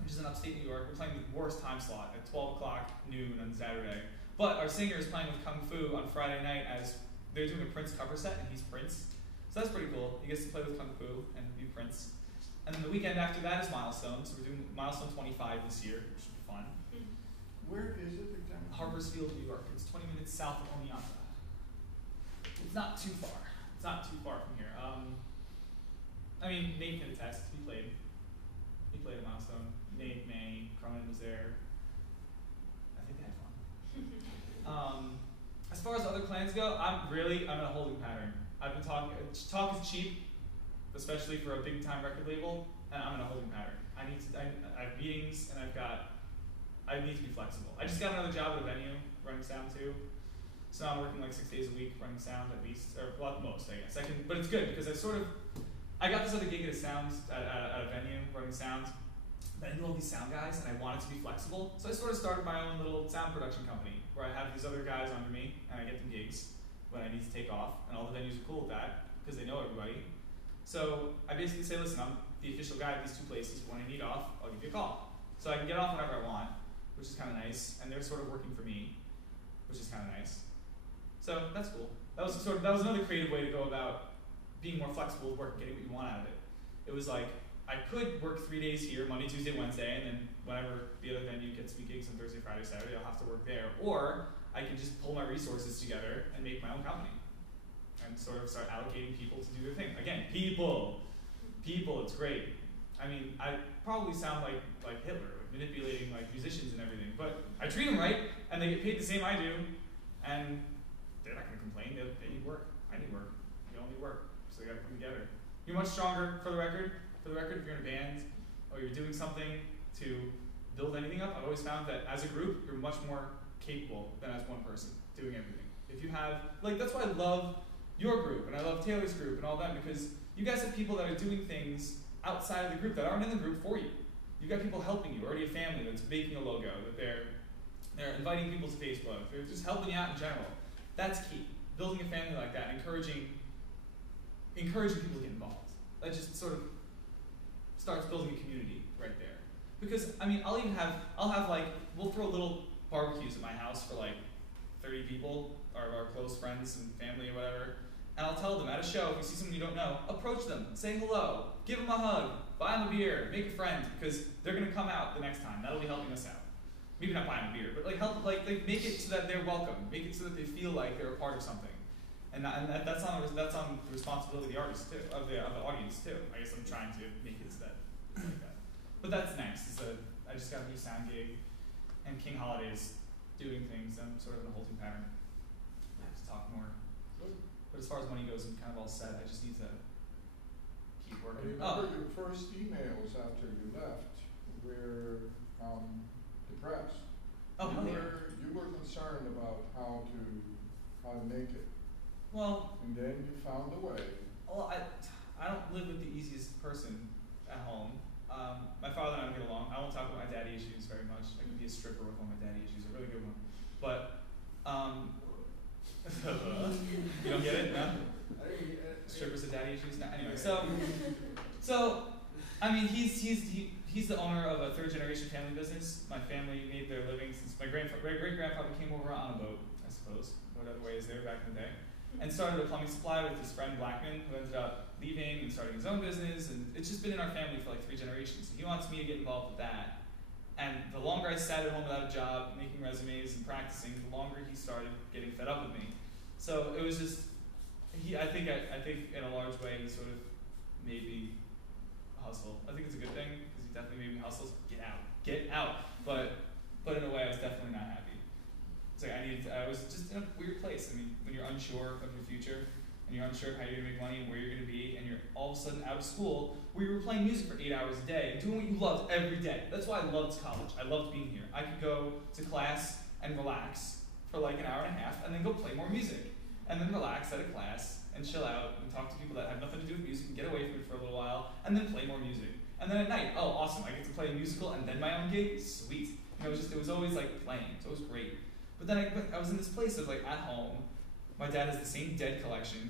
which is in upstate New York. We're playing the worst time slot at 12 o'clock noon on Saturday. But our singer is playing with Kung Fu on Friday night as they're doing a Prince cover set, and he's Prince. So that's pretty cool. He gets to play with Kung Fu and be Prince. And then the weekend after that is Milestone. So we're doing Milestone 25 this year, which should be fun. Where is it exactly? Harpersfield, New York. It's 20 minutes south of Oneonta. It's not too far. It's not too far from here. Nate can attest. He played at Milestone. Nate, Manny, Cronin was there. I think they had fun. As far as other plans go, I'm in a holding pattern. I've been talking. Talk is cheap, especially for a big time record label, and I'm in a holding pattern. I have meetings, and I need to be flexible. I just got another job at a venue running sound too. So now I'm working like 6 days a week running sound at least, or well, at most, I guess. But it's good because I got this other gig at a venue running sound, but I knew all these sound guys and I wanted to be flexible. So I sort of started my own little sound production company where I have these other guys under me and I get them gigs when I need to take off, and all the venues are cool with that because they know everybody. So I basically say, listen, I'm the official guy at these 2 places. When I need off, I'll give you a call. So I can get off whenever I want, which is kind of nice, and they're sort of working for me, which is kind of nice. So that's cool. That was another creative way to go about being more flexible with work and getting what you want out of it. It was like I could work 3 days here, Monday, Tuesday, Wednesday, and then whenever the other venue gets me gigs on Thursday, Friday, Saturday, I'll have to work there. Or I can just pull my resources together and make my own company and sort of start allocating people to do their thing. Again, people, it's great. I probably sound like Hitler, manipulating like musicians and everything, but I treat them right, and they get paid the same I do, and they're not going to complain. They need work. I need work. We all need work, so we got to come together. You're much stronger, for the record, if you're in a band or you're doing something to build anything up. I've always found that as a group, you're much more capable than as one person doing everything. If you have, that's why I love your group, and I love Taylor's group and all that, because you guys have people that are doing things outside of the group that aren't in the group for you. You've got people helping you, already a family that's making a logo, that they're They're inviting people to Facebook. They're just helping you out in general. That's key. Building a family like that, encouraging people to get involved. That just sort of starts building a community right there. Because I mean, I'll have like, we'll throw little barbecues at my house for like 30 people, our close friends and family or whatever. And I'll tell them at a show, if you see someone you don't know, approach them, say hello, give them a hug, buy them a beer, make a friend, because they're gonna come out the next time. That'll be helping us out. Maybe not buy them a beer, but like help, like make it so that they're welcome. Make it so that they feel like they're a part of something. And that's on the responsibility of the artist too, of the audience too. I guess I'm trying to make it so that it's like that. But that's next. I just got a new sound gig, and King Holiday's doing things. I'm sort of in a holding pattern. I have to talk more. But as far as money goes, I'm kind of all set. I just need to keep I working. remember your first emails after you left were depressed. Oh, hell yeah. You were concerned about how to make it. Well, And then you found a way. well, I don't live with the easiest person at home. My father and I don't get along. I won't talk about my daddy issues very much. I can be a stripper with one of my daddy issues, a really good one. But you don't get it? No? Strippers with daddy issues? No. Anyway, so I mean, he's the owner of a third generation family business. My family made their living since my great grandfather came over on a boat, I suppose, whatever way is there back in the day, and started a plumbing supply with his friend Blackman, who ended up leaving and starting his own business. And it's just been in our family for like 3 generations. So he wants me to get involved with that. And the longer I sat at home without a job, making resumes and practicing, the longer he started getting fed up with me. So it was just, I think in a large way he sort of made me hustle. I think it's a good thing because he definitely made me hustle. So get out. But in a way, I was definitely not happy. It's like I was just in a weird place. I mean, when you're unsure of your future and you're unsure of how you're gonna make money and where you're gonna be, and you're all of a sudden out of school where you were playing music for 8 hours a day and doing what you loved every day. That's why I loved college. I loved being here. I could go to class and relax for like an hour and a half and then go play more music. And then relax at a class and chill out and talk to people that have nothing to do with music and get away from it for a little while and then play more music. And then at night, oh awesome, I get to play a musical and then my own gig? Sweet. You know, it was always like playing. It was great. But then I was in this place of like at home. My dad has the same Dead collection,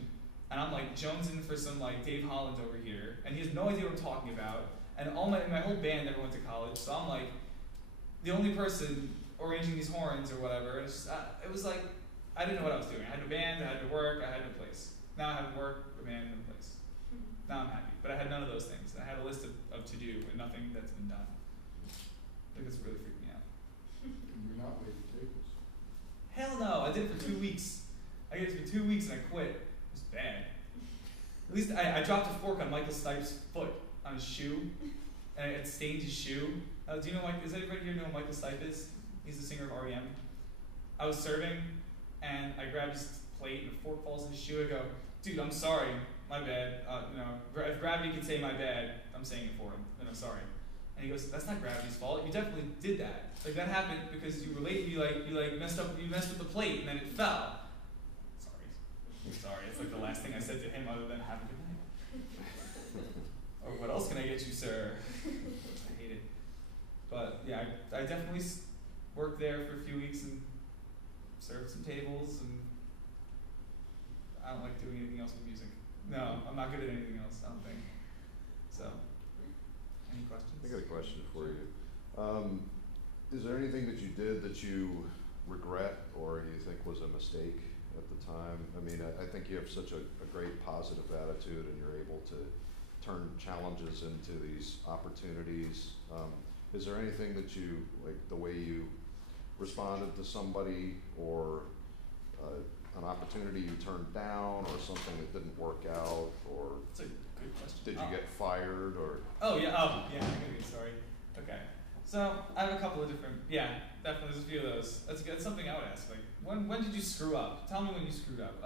and I'm like jonesing for some like Dave Holland over here, and he has no idea what I'm talking about. And my whole band never went to college, so I'm like the only person arranging these horns or whatever. And it was like I didn't know what I was doing. I had no band, I had no work, I had no place. Now I have work, a band, and a place. Now I'm happy, but I had none of those things. I had a list of to do and nothing that's been done. I think it's really freaked me out. You're not waiting tables. Hell no, I did it for 2 weeks. I did it for 2 weeks and I quit. It was bad. At least I dropped a fork on Michael Stipe's foot, on his shoe, and it stained his shoe. Do you know, does anybody here know who Michael Stipe is? He's the singer of R.E.M. I was serving, and I grabbed his plate and a fork falls in his shoe. I go, dude, I'm sorry, my bad. If gravity could say my bad, I'm saying it for him, then I'm sorry. And he goes, that's not gravity's fault. You definitely did that. Like that happened because you were late. You messed with the plate and then it fell. Sorry. It's like the last thing I said to him other than have a good night. Or what else can I get you, sir? I hate it. But yeah, I definitely worked there for a few weeks and served some tables, and I don't like doing anything else with music. No, I'm not good at anything else, I don't think. So, any questions? I got a question for you. Is there anything that you did that you regret or you think was a mistake at the time? I mean, I think you have such a great positive attitude and you're able to turn challenges into these opportunities. Is there anything that you, like the way you responded to somebody or an opportunity you turned down or something that didn't work out, or that's a good question. Did you get fired or? Oh yeah, I'm gonna be sorry. Okay. So I have a couple of different, definitely there's a few of those. That's something I would ask. Like, when did you screw up? Tell me when you screwed up.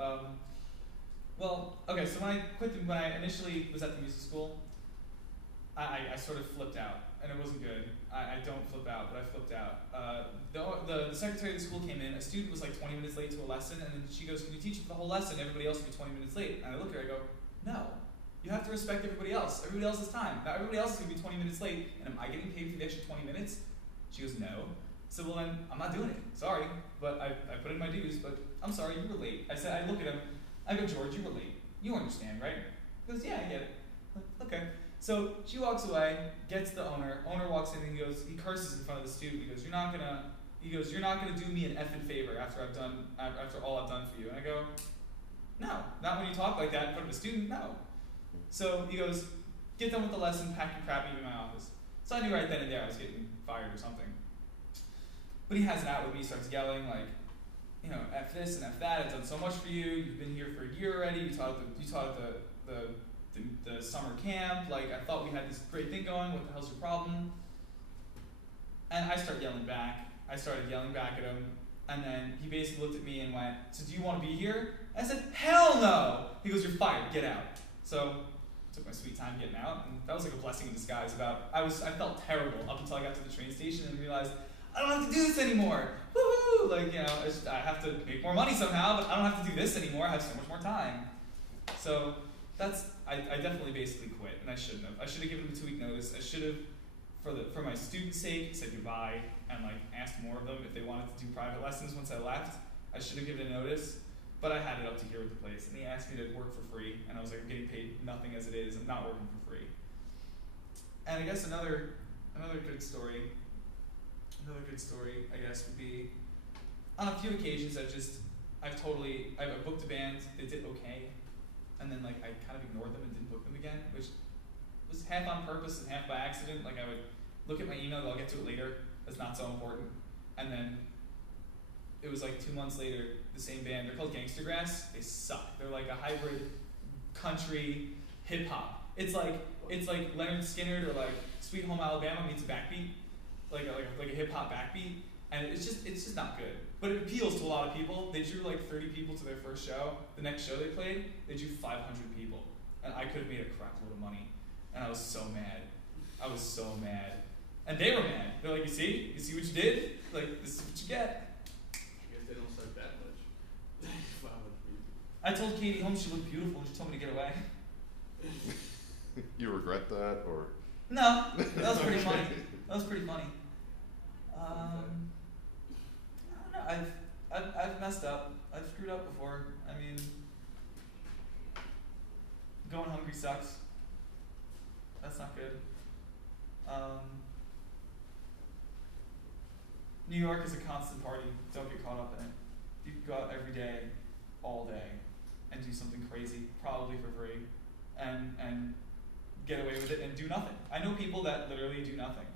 Well, okay. So when I initially was at the music school, I sort of flipped out, and it wasn't good. I don't flip out, but I flipped out. The secretary of the school came in. A student was like 20 minutes late to a lesson, and then she goes, "Can you teach for the whole lesson? Everybody else will be 20 minutes late." And I look at her, I go, "No. You have to respect everybody else. Everybody else's time. Now everybody else is going to be 20 minutes late, and am I getting paid for the extra 20 minutes? She goes, no. So well then, I'm not doing it. Sorry, but I put in my dues, but I'm sorry, you were late. I said, I look at him, I go, George, you were late. You understand, right? He goes, yeah, I get it. Like, okay. So she walks away, gets the owner walks in and he curses in front of the student. He goes, you're not gonna do me an effing favor after all I've done for you. And I go, no, not when you talk like that in front of a student, no. So he goes, get done with the lesson, pack your crap, leave me in my office. So I knew right then and there I was getting fired or something. But he has it out with me, starts yelling like, you know, F this and F that, I've done so much for you, you've been here for a year already, you taught the summer camp, like I thought we had this great thing going, what the hell's your problem? And I started yelling back at him, and then he basically looked at me and went, so do you want to be here? And I said, hell no! He goes, you're fired, get out. So I took my sweet time getting out, and that was like a blessing in disguise. I felt terrible up until I got to the train station and realized, I don't have to do this anymore. Woohoo! Like, you know, I have to make more money somehow, but I don't have to do this anymore. I have so much more time. So I definitely basically quit, and I shouldn't have. I should have given them a 2-week notice. I should have, for my students' sake, said goodbye and like asked more of them if they wanted to do private lessons once I left. I should have given a notice, but I had it up to here with the place, and they asked me to work for free, and I was like, I'm getting paid nothing as it is. I'm not working for free. And I guess another good story, I guess, would be on a few occasions I've booked a band, they did okay, and then like I kind of ignored them and didn't book them again, which was half on purpose and half by accident. Like I would look at my email, I'll get to it later, that's not so important, and then it was like 2 months later, the same band, they're called Gangster Grass, they suck. They're like a hybrid country hip hop. It's like Leonard Skinner or like Sweet Home Alabama meets a backbeat, like a hip hop backbeat, and it's just not good. But it appeals to a lot of people. They drew like 30 people to their first show. The next show they played, they drew 500 people, and I could have made a crap load of money, and I was so mad. And they were mad. They're like, you see what you did? Like, this is what you get. I guess they don't suck that much. 500 people. I told Katie Holmes she looked beautiful, and she told me to get away. You regret that, or? No, that was pretty funny. I don't know. I've messed up. I've screwed up before. I mean, going hungry sucks. That's not good. New York is a constant party. Don't get caught up in it. You can go out every day, all day, and do something crazy, probably for free, and get away with it and do nothing. I know people that literally do nothing.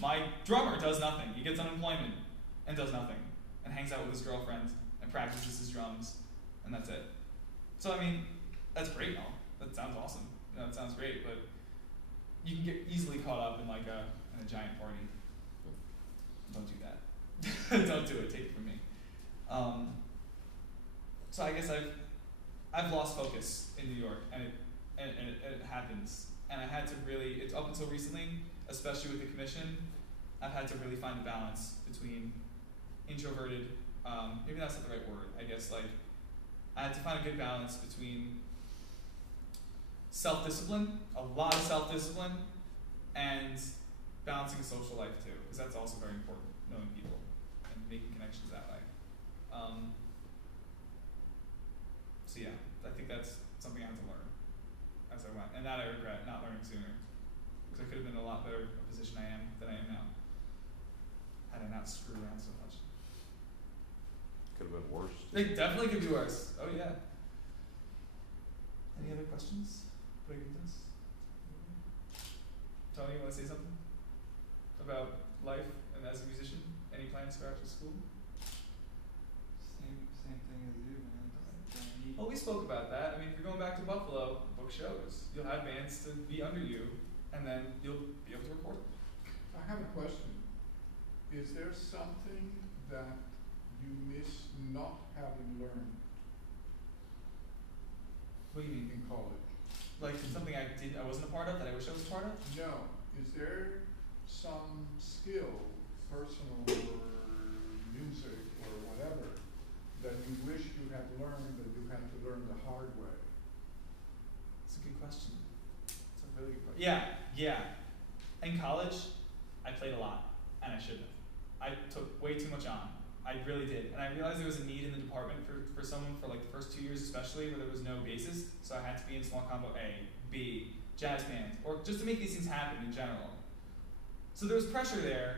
My drummer does nothing. He gets unemployment and does nothing, and hangs out with his girlfriend and practices his drums, and that's it. So I mean, that's great and all. That sounds awesome. You know, that sounds great, but you can get easily caught up in like in a giant party. Don't do that. Don't do it. Take it from me. So I guess I've lost focus in New York, and it happens. And I had to really, it's up until recently, especially with the commission, I've had to really find a balance between introverted, maybe that's not the right word, I guess, like, I had to find a good balance between self-discipline, a lot of self-discipline, and balancing social life too, because that's also very important, knowing people and making connections that way. So yeah, I think that's something I had to learn as I went, and that I regret not learning sooner, because I could have been in a lot better position than I am now, had I not screwed around so much. Could have been worse. It definitely could be worse. Oh yeah. Any other questions? Before I get this? Tony, you want to say something about life and as a musician? Any plans for after school? Same thing as you, man. Well, we spoke about that. I mean, if you're going back to Buffalo, book shows. You'll have bands to be under you, and then you'll be able to record them. I have a question. Is there something that you miss not having learned What do you mean? in college? Like something I wasn't a part of that I wish I was a part of? No. Is there some skill, personal or music or whatever, that you wish you had learned that you had to learn the hard way? It's a good question. It's a really good question. Yeah. In college, I played a lot, and I shouldn't have. I took way too much on. I really did. And I realized there was a need in the department for someone for like the first 2 years especially where there was no bassist. So I had to be in small combo A, B, jazz band, or just to make these things happen in general. So there was pressure there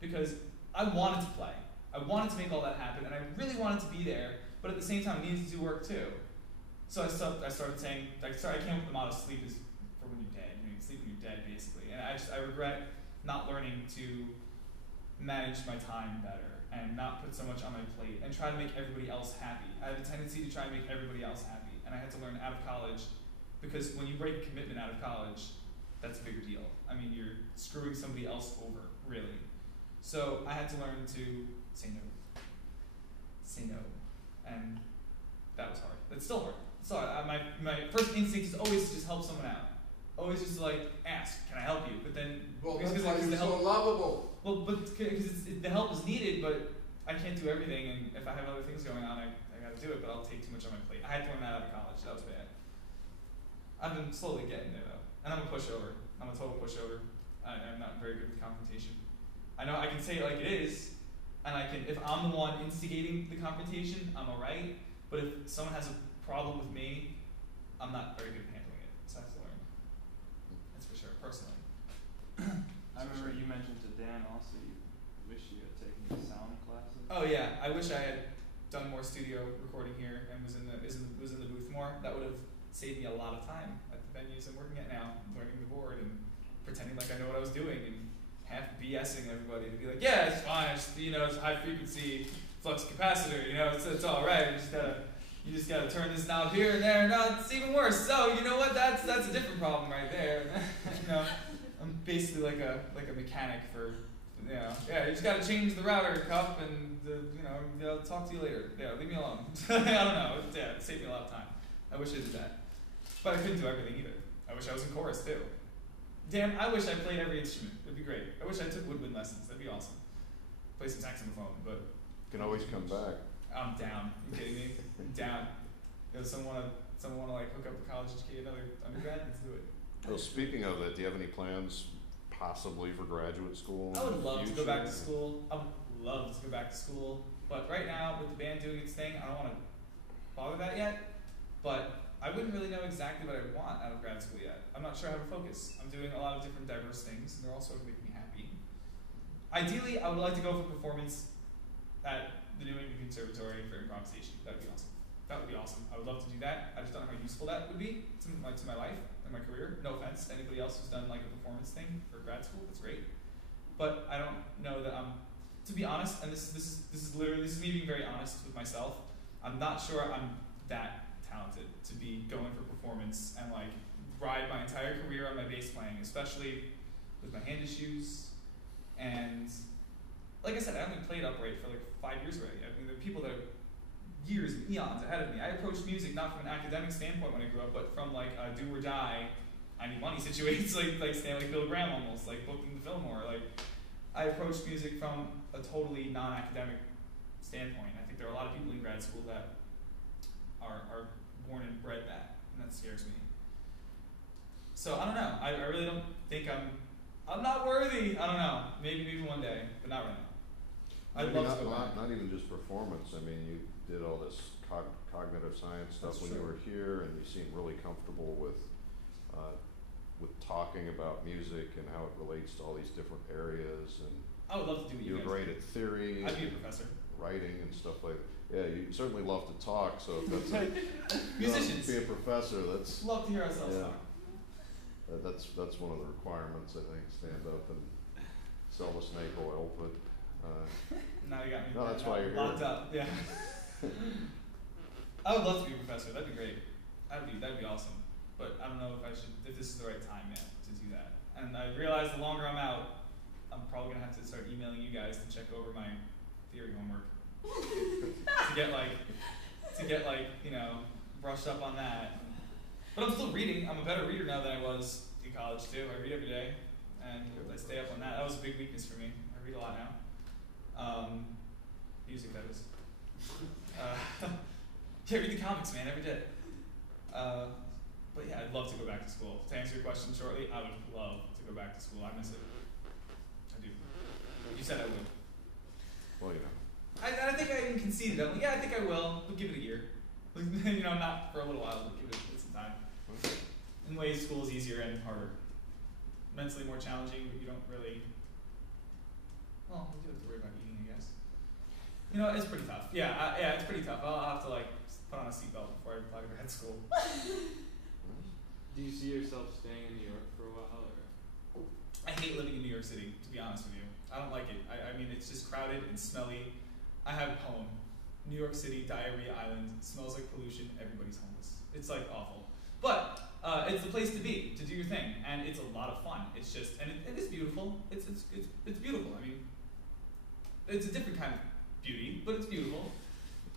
because I wanted to play. I wanted to make all that happen and I really wanted to be there, but at the same time I needed to do work too. So I started saying, I came up with the motto, sleep is for when you're dead. You sleep when you're dead basically. And I regret not learning to manage my time better and not put so much on my plate and try to make everybody else happy. I have a tendency to try and make everybody else happy, and I had to learn out of college because when you break a commitment out of college, that's a bigger deal. I mean, you're screwing somebody else over, really. So I had to learn to say no. Say no. And that was hard. It's still hard. It's still hard. My first instinct is always to just help someone out. Always just like ask, can I help you? But then Well, because that's why the you're help, so lovable. well, but because the help is needed, but I can't do everything, and if I have other things going on, I gotta do it, but I'll take too much on my plate. I had to learn that out of college. That was bad. I've been slowly getting there though, and I'm a pushover. I'm a total pushover. I'm not very good with confrontation. I know I can say it like it is, and if I'm the one instigating the confrontation, I'm alright. But if someone has a problem with me, I'm not very good at handling it. So I have to learn. That's for sure, personally. I remember you mentioned to Dan also you wish you had taken the sound classes. Oh yeah, I wish I had done more studio recording here and was in the booth more. That would have saved me a lot of time at the venues I'm working at now, learning the board and pretending like I know what I was doing and half BSing everybody to be like, yeah, it's fine. It's, it's high frequency flux capacitor. It's all right. You just gotta turn this knob here and there. No, it's even worse. So you know what? That's a different problem right there. I'm basically like a mechanic for. Yeah, you just gotta change the router cup and I'll talk to you later. Yeah, leave me alone. I don't know. Yeah, it saved me a lot of time. I wish I did that, but I couldn't do everything either. I wish I was in chorus too. Damn, I wish I played every instrument. It'd be great. I wish I took woodwind lessons. That'd be awesome. Play some saxophone, but Can always come back. I'm down. You kidding me? I'm down. Someone wanna like hook up a college educated undergrad? Let's do it. Well, speaking of that, do you have any plans possibly for graduate school? I would in the love to go back to future? school. I would love to go back to school. But right now, with the band doing its thing, I don't want to bother that yet. But I wouldn't really know exactly what I want out of grad school yet. I'm not sure how to focus. I'm doing a lot of different diverse things, and they're all sort of making me happy. Ideally, I would like to go for performance at the New England Conservatory for improvisation. That would be awesome. That would be awesome. I would love to do that. I just don't know how useful that would be to my life and my career. No offense to anybody else who's done like a performance thing for grad school. That's great. But I don't know that to be honest, and this is me being very honest with myself. I'm not sure I'm that talented to be going for performance and like ride my entire career on my bass playing, especially with my hand issues. And like I said, I only played upright for like 5 years already. I mean, there are people that are years and eons ahead of me. I approached music not from an academic standpoint when I grew up, but from like a do or die, I need money situations, like Stanley Bill Graham almost, like booking the Fillmore. Like I approached music from a totally non-academic standpoint. I think there are a lot of people in grad school that are born and bred that, and that scares me. So I don't know. I really don't think I'm not worthy. I don't know. Maybe one day, but not right now. I'd Maybe love to go back. not even just performance. I mean, you did all this cognitive science stuff That's when you true. were here, and you seem really comfortable with talking about music and how it relates to all these different areas. And I would love to do what you you're guys great do. at theory, I'd be a professor. writing, and stuff like that. Yeah, you certainly love to talk. So if that's Musicians. be a professor. That's Love to hear ourselves Yeah. talk. that's one of the requirements. I think stand up and sell the snake oil, but. Now you got me No, that's why you're locked here. up. Yeah. I would love to be a professor. That'd be great. That'd be awesome. But I don't know if this is the right time yet to do that. And I realize the longer I'm out, I'm probably gonna have to start emailing you guys to check over my theory homework to get brushed up on that. But I'm still reading. I'm a better reader now than I was in college too. I read every day, and I stay up on that. That was a big weakness for me. I read a lot now. Music, that is. Yeah, read the comics, man, every day. But yeah, I'd love to go back to school. To answer your question shortly, I would love to go back to school. I miss it. I do. You said I would. Well, you know. I think I even conceded. I'm like, yeah, I think I will. We'll give it a year. You know, not for a little while, but give it some time. Okay. In ways, school is easier and harder. Mentally more challenging, but you don't really. Well, you do have to worry about eating, I guess. You know, it's pretty tough. Yeah, yeah, it's pretty tough. I'll have to like put on a seatbelt before I apply to grad school. Do you see yourself staying in New York for a while, or? I hate living in New York City, to be honest with you. I don't like it. I mean, it's just crowded and smelly. I have home. New York City, Diarrhea Island, smells like pollution, everybody's homeless. It's like awful. But it's the place to be, to do your thing, and it's a lot of fun. It's just, and it is beautiful. It's beautiful. I mean, it's a different kind of beauty, but it's beautiful.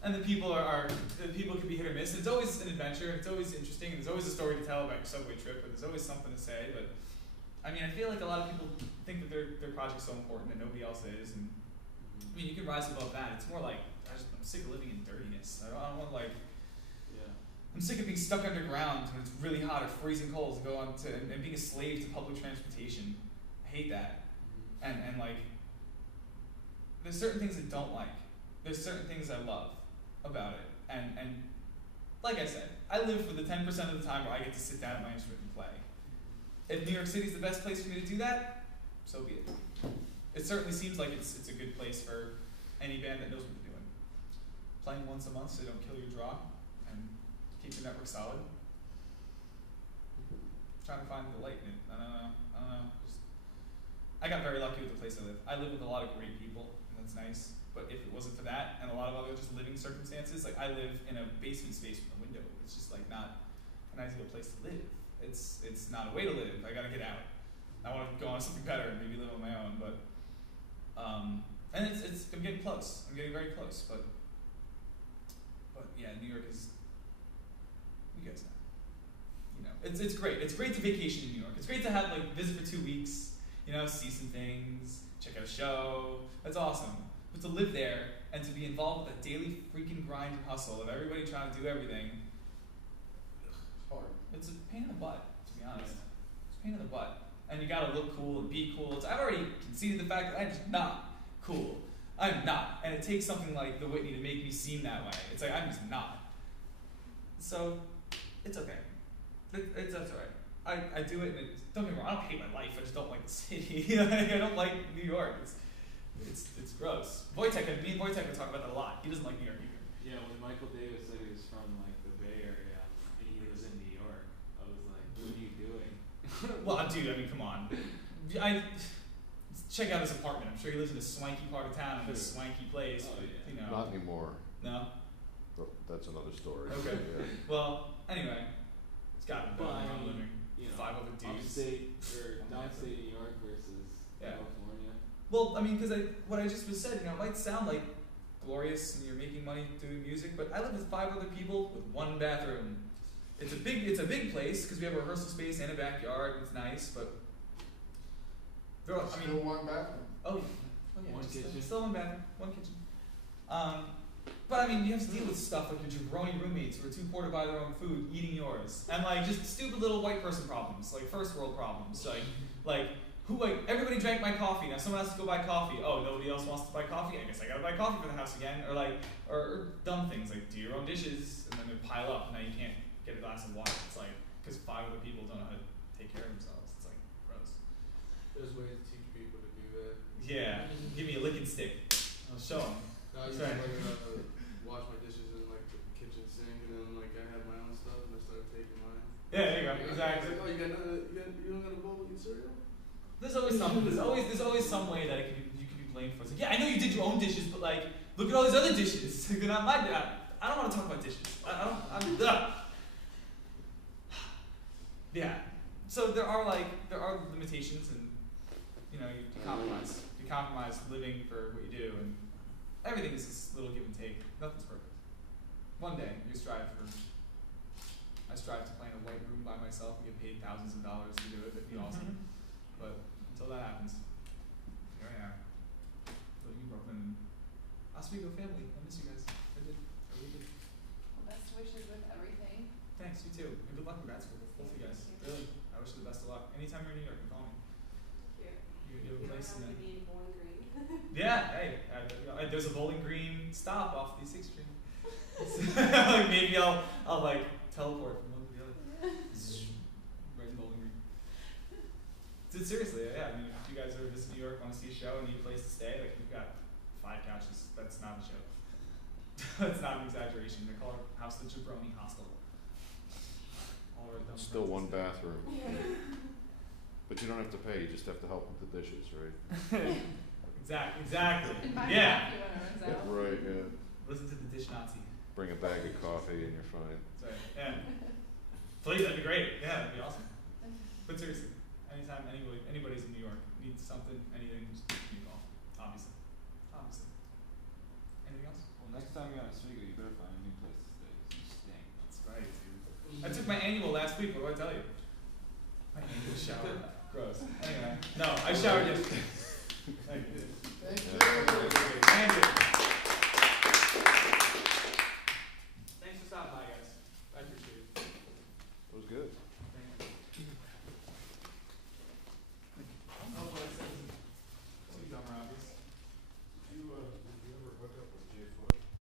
And the people the people can be hit or miss. It's always an adventure. It's always interesting. And there's always a story to tell about your subway trip, but there's always something to say. But I mean, I feel like a lot of people think that their project's so important and nobody else is. And I mean, you can rise above that. It's more like I'm sick of living in dirtiness. I don't want like. Yeah. I'm sick of being stuck underground when it's really hot or freezing cold to go on to and being a slave to public transportation. I hate that. And like, there's certain things I don't like. There's certain things I love about it. And like I said, I live for the 10% of the time where I get to sit down at my instrument and play. If New York City's the best place for me to do that, so be it. It certainly seems like it's a good place for any band that knows what they're doing. Playing once a month so you don't kill your draw and keep your network solid. Trying to find the light in it. I don't know. I got very lucky with the place I live. I live with a lot of great people, and that's nice. But if it wasn't for that and a lot of other just living circumstances, like I live in a basement space with a window. It's just like not an ideal place to live. It's not a way to live. I gotta get out. I want to go on to something better and maybe live on my own. But and I'm getting close. I'm getting very close. But yeah, New York is. You guys know. You know, it's great. It's great to vacation in New York. It's great to have like visit for 2 weeks. You know, see some things, check out a show. That's awesome. But to live there and to be involved with that daily freaking grind and hustle of everybody trying to do everything, It's hard. it's a pain in the butt, to be honest. It's a pain in the butt. And you gotta look cool and be cool. I've already conceded the fact that I'm just not cool. I'm not. And it takes something like The Whitney to make me seem that way. It's like, I'm just not. So, it's okay. That's alright. I do it, and don't get me wrong, I don't hate my life, I just don't like the city. I don't like New York. It's gross. Me and Wojtek would talk about that a lot. He doesn't like New York either. Yeah, when Michael Davis said he was from like the Bay Area and he was in New York, I was like, what are you doing? Well, dude, I mean, come on. Check out his apartment. I'm sure he lives in a swanky part of town in a swanky place. Oh, but, yeah. you know. Not anymore. No? But that's another story. Okay. Yeah. Well, anyway. It's gotta be better than I'm But, living. you know, 5 other dudes. upstate or downstate New York versus Yeah. California. Well, I mean, because what I just was said, you know, it might sound like glorious and you're making money doing music, but I live with 5 other people with 1 bathroom. It's a big place because we have a rehearsal space and a backyard. And it's nice, but Still one bathroom. oh yeah, One just kitchen. still 1 bathroom, 1 kitchen. But I mean, you have to deal with stuff like your jabroni roommates who are too poor to buy their own food, eating yours, and like just stupid little white person problems, like first world problems, like everybody drank my coffee. Now someone has to go buy coffee. Oh, nobody else wants to buy coffee. I guess I gotta buy coffee for the house again. Or dumb things like do your own dishes, and then they pile up. And now you can't get a glass of water. It's like because 5 other people don't know how to take care of themselves. It's like gross. There's ways to teach people to do that. Yeah, give me a licking stick. I'll show them. I used Sorry. to wash my dishes in like the kitchen sink, and then like I had my own stuff, and I started taking mine. Yeah, there you go. Exactly. Like, oh, you don't got a bowl with your cereal? There's always something. There's always some way that you can be blamed for. It's like, yeah, I know you did your own dishes, but like, look at all these other dishes. They're not my. I don't want to talk about dishes. Yeah. So there are limitations, and you know you compromise. You compromise living for what you do, and everything is this little give and take. Nothing's perfect. One day I strive to play in a white room by myself and get paid thousands of dollars to do it. That'd be awesome. But until that happens, here I am. So you, Brooklyn. Oswego family. I miss you guys. I did. I really did. Well, best wishes with everything. Thanks, you too. And good luck in grad school. Both of you guys. Thank you. Really. I wish you the best of luck. Anytime you're in New York, you call me. Here. You have You a don't place have in to there. be in Bowling Green. Yeah, hey, that'd be awesome. there's a Bowling Green stop off the 6th Street. Like maybe I'll like teleport from one to the other. Right in Bowling Green. Dude, seriously, yeah. I mean, if you guys ever visit New York, want to see a show, and need a place to stay, like we've got 5 couches. That's not a joke. That's not an exaggeration. They call our house the Jabroni Hostel. All our dumb Still friends. one bathroom. But you don't have to pay, you just have to help with the dishes, right? Exactly. And buy Yeah. coffee when it runs out. Right, yeah. Listen to the Dish Nazi. Bring a bag of coffee and you're fine. That's right. Yeah. Please, that'd be great. Yeah, that'd be awesome. But seriously, anytime anybody's in New York needs something, anything, just give me a call. Obviously. Anything else? Well, next time you're on Oswego, you better find a new place to stay. 'Cause you stink. That's right, dude. I took my annual last week. What do I tell you? My annual shower. Gross. Anyway, no, I showered yesterday. Thank you. Thank you. Thank you.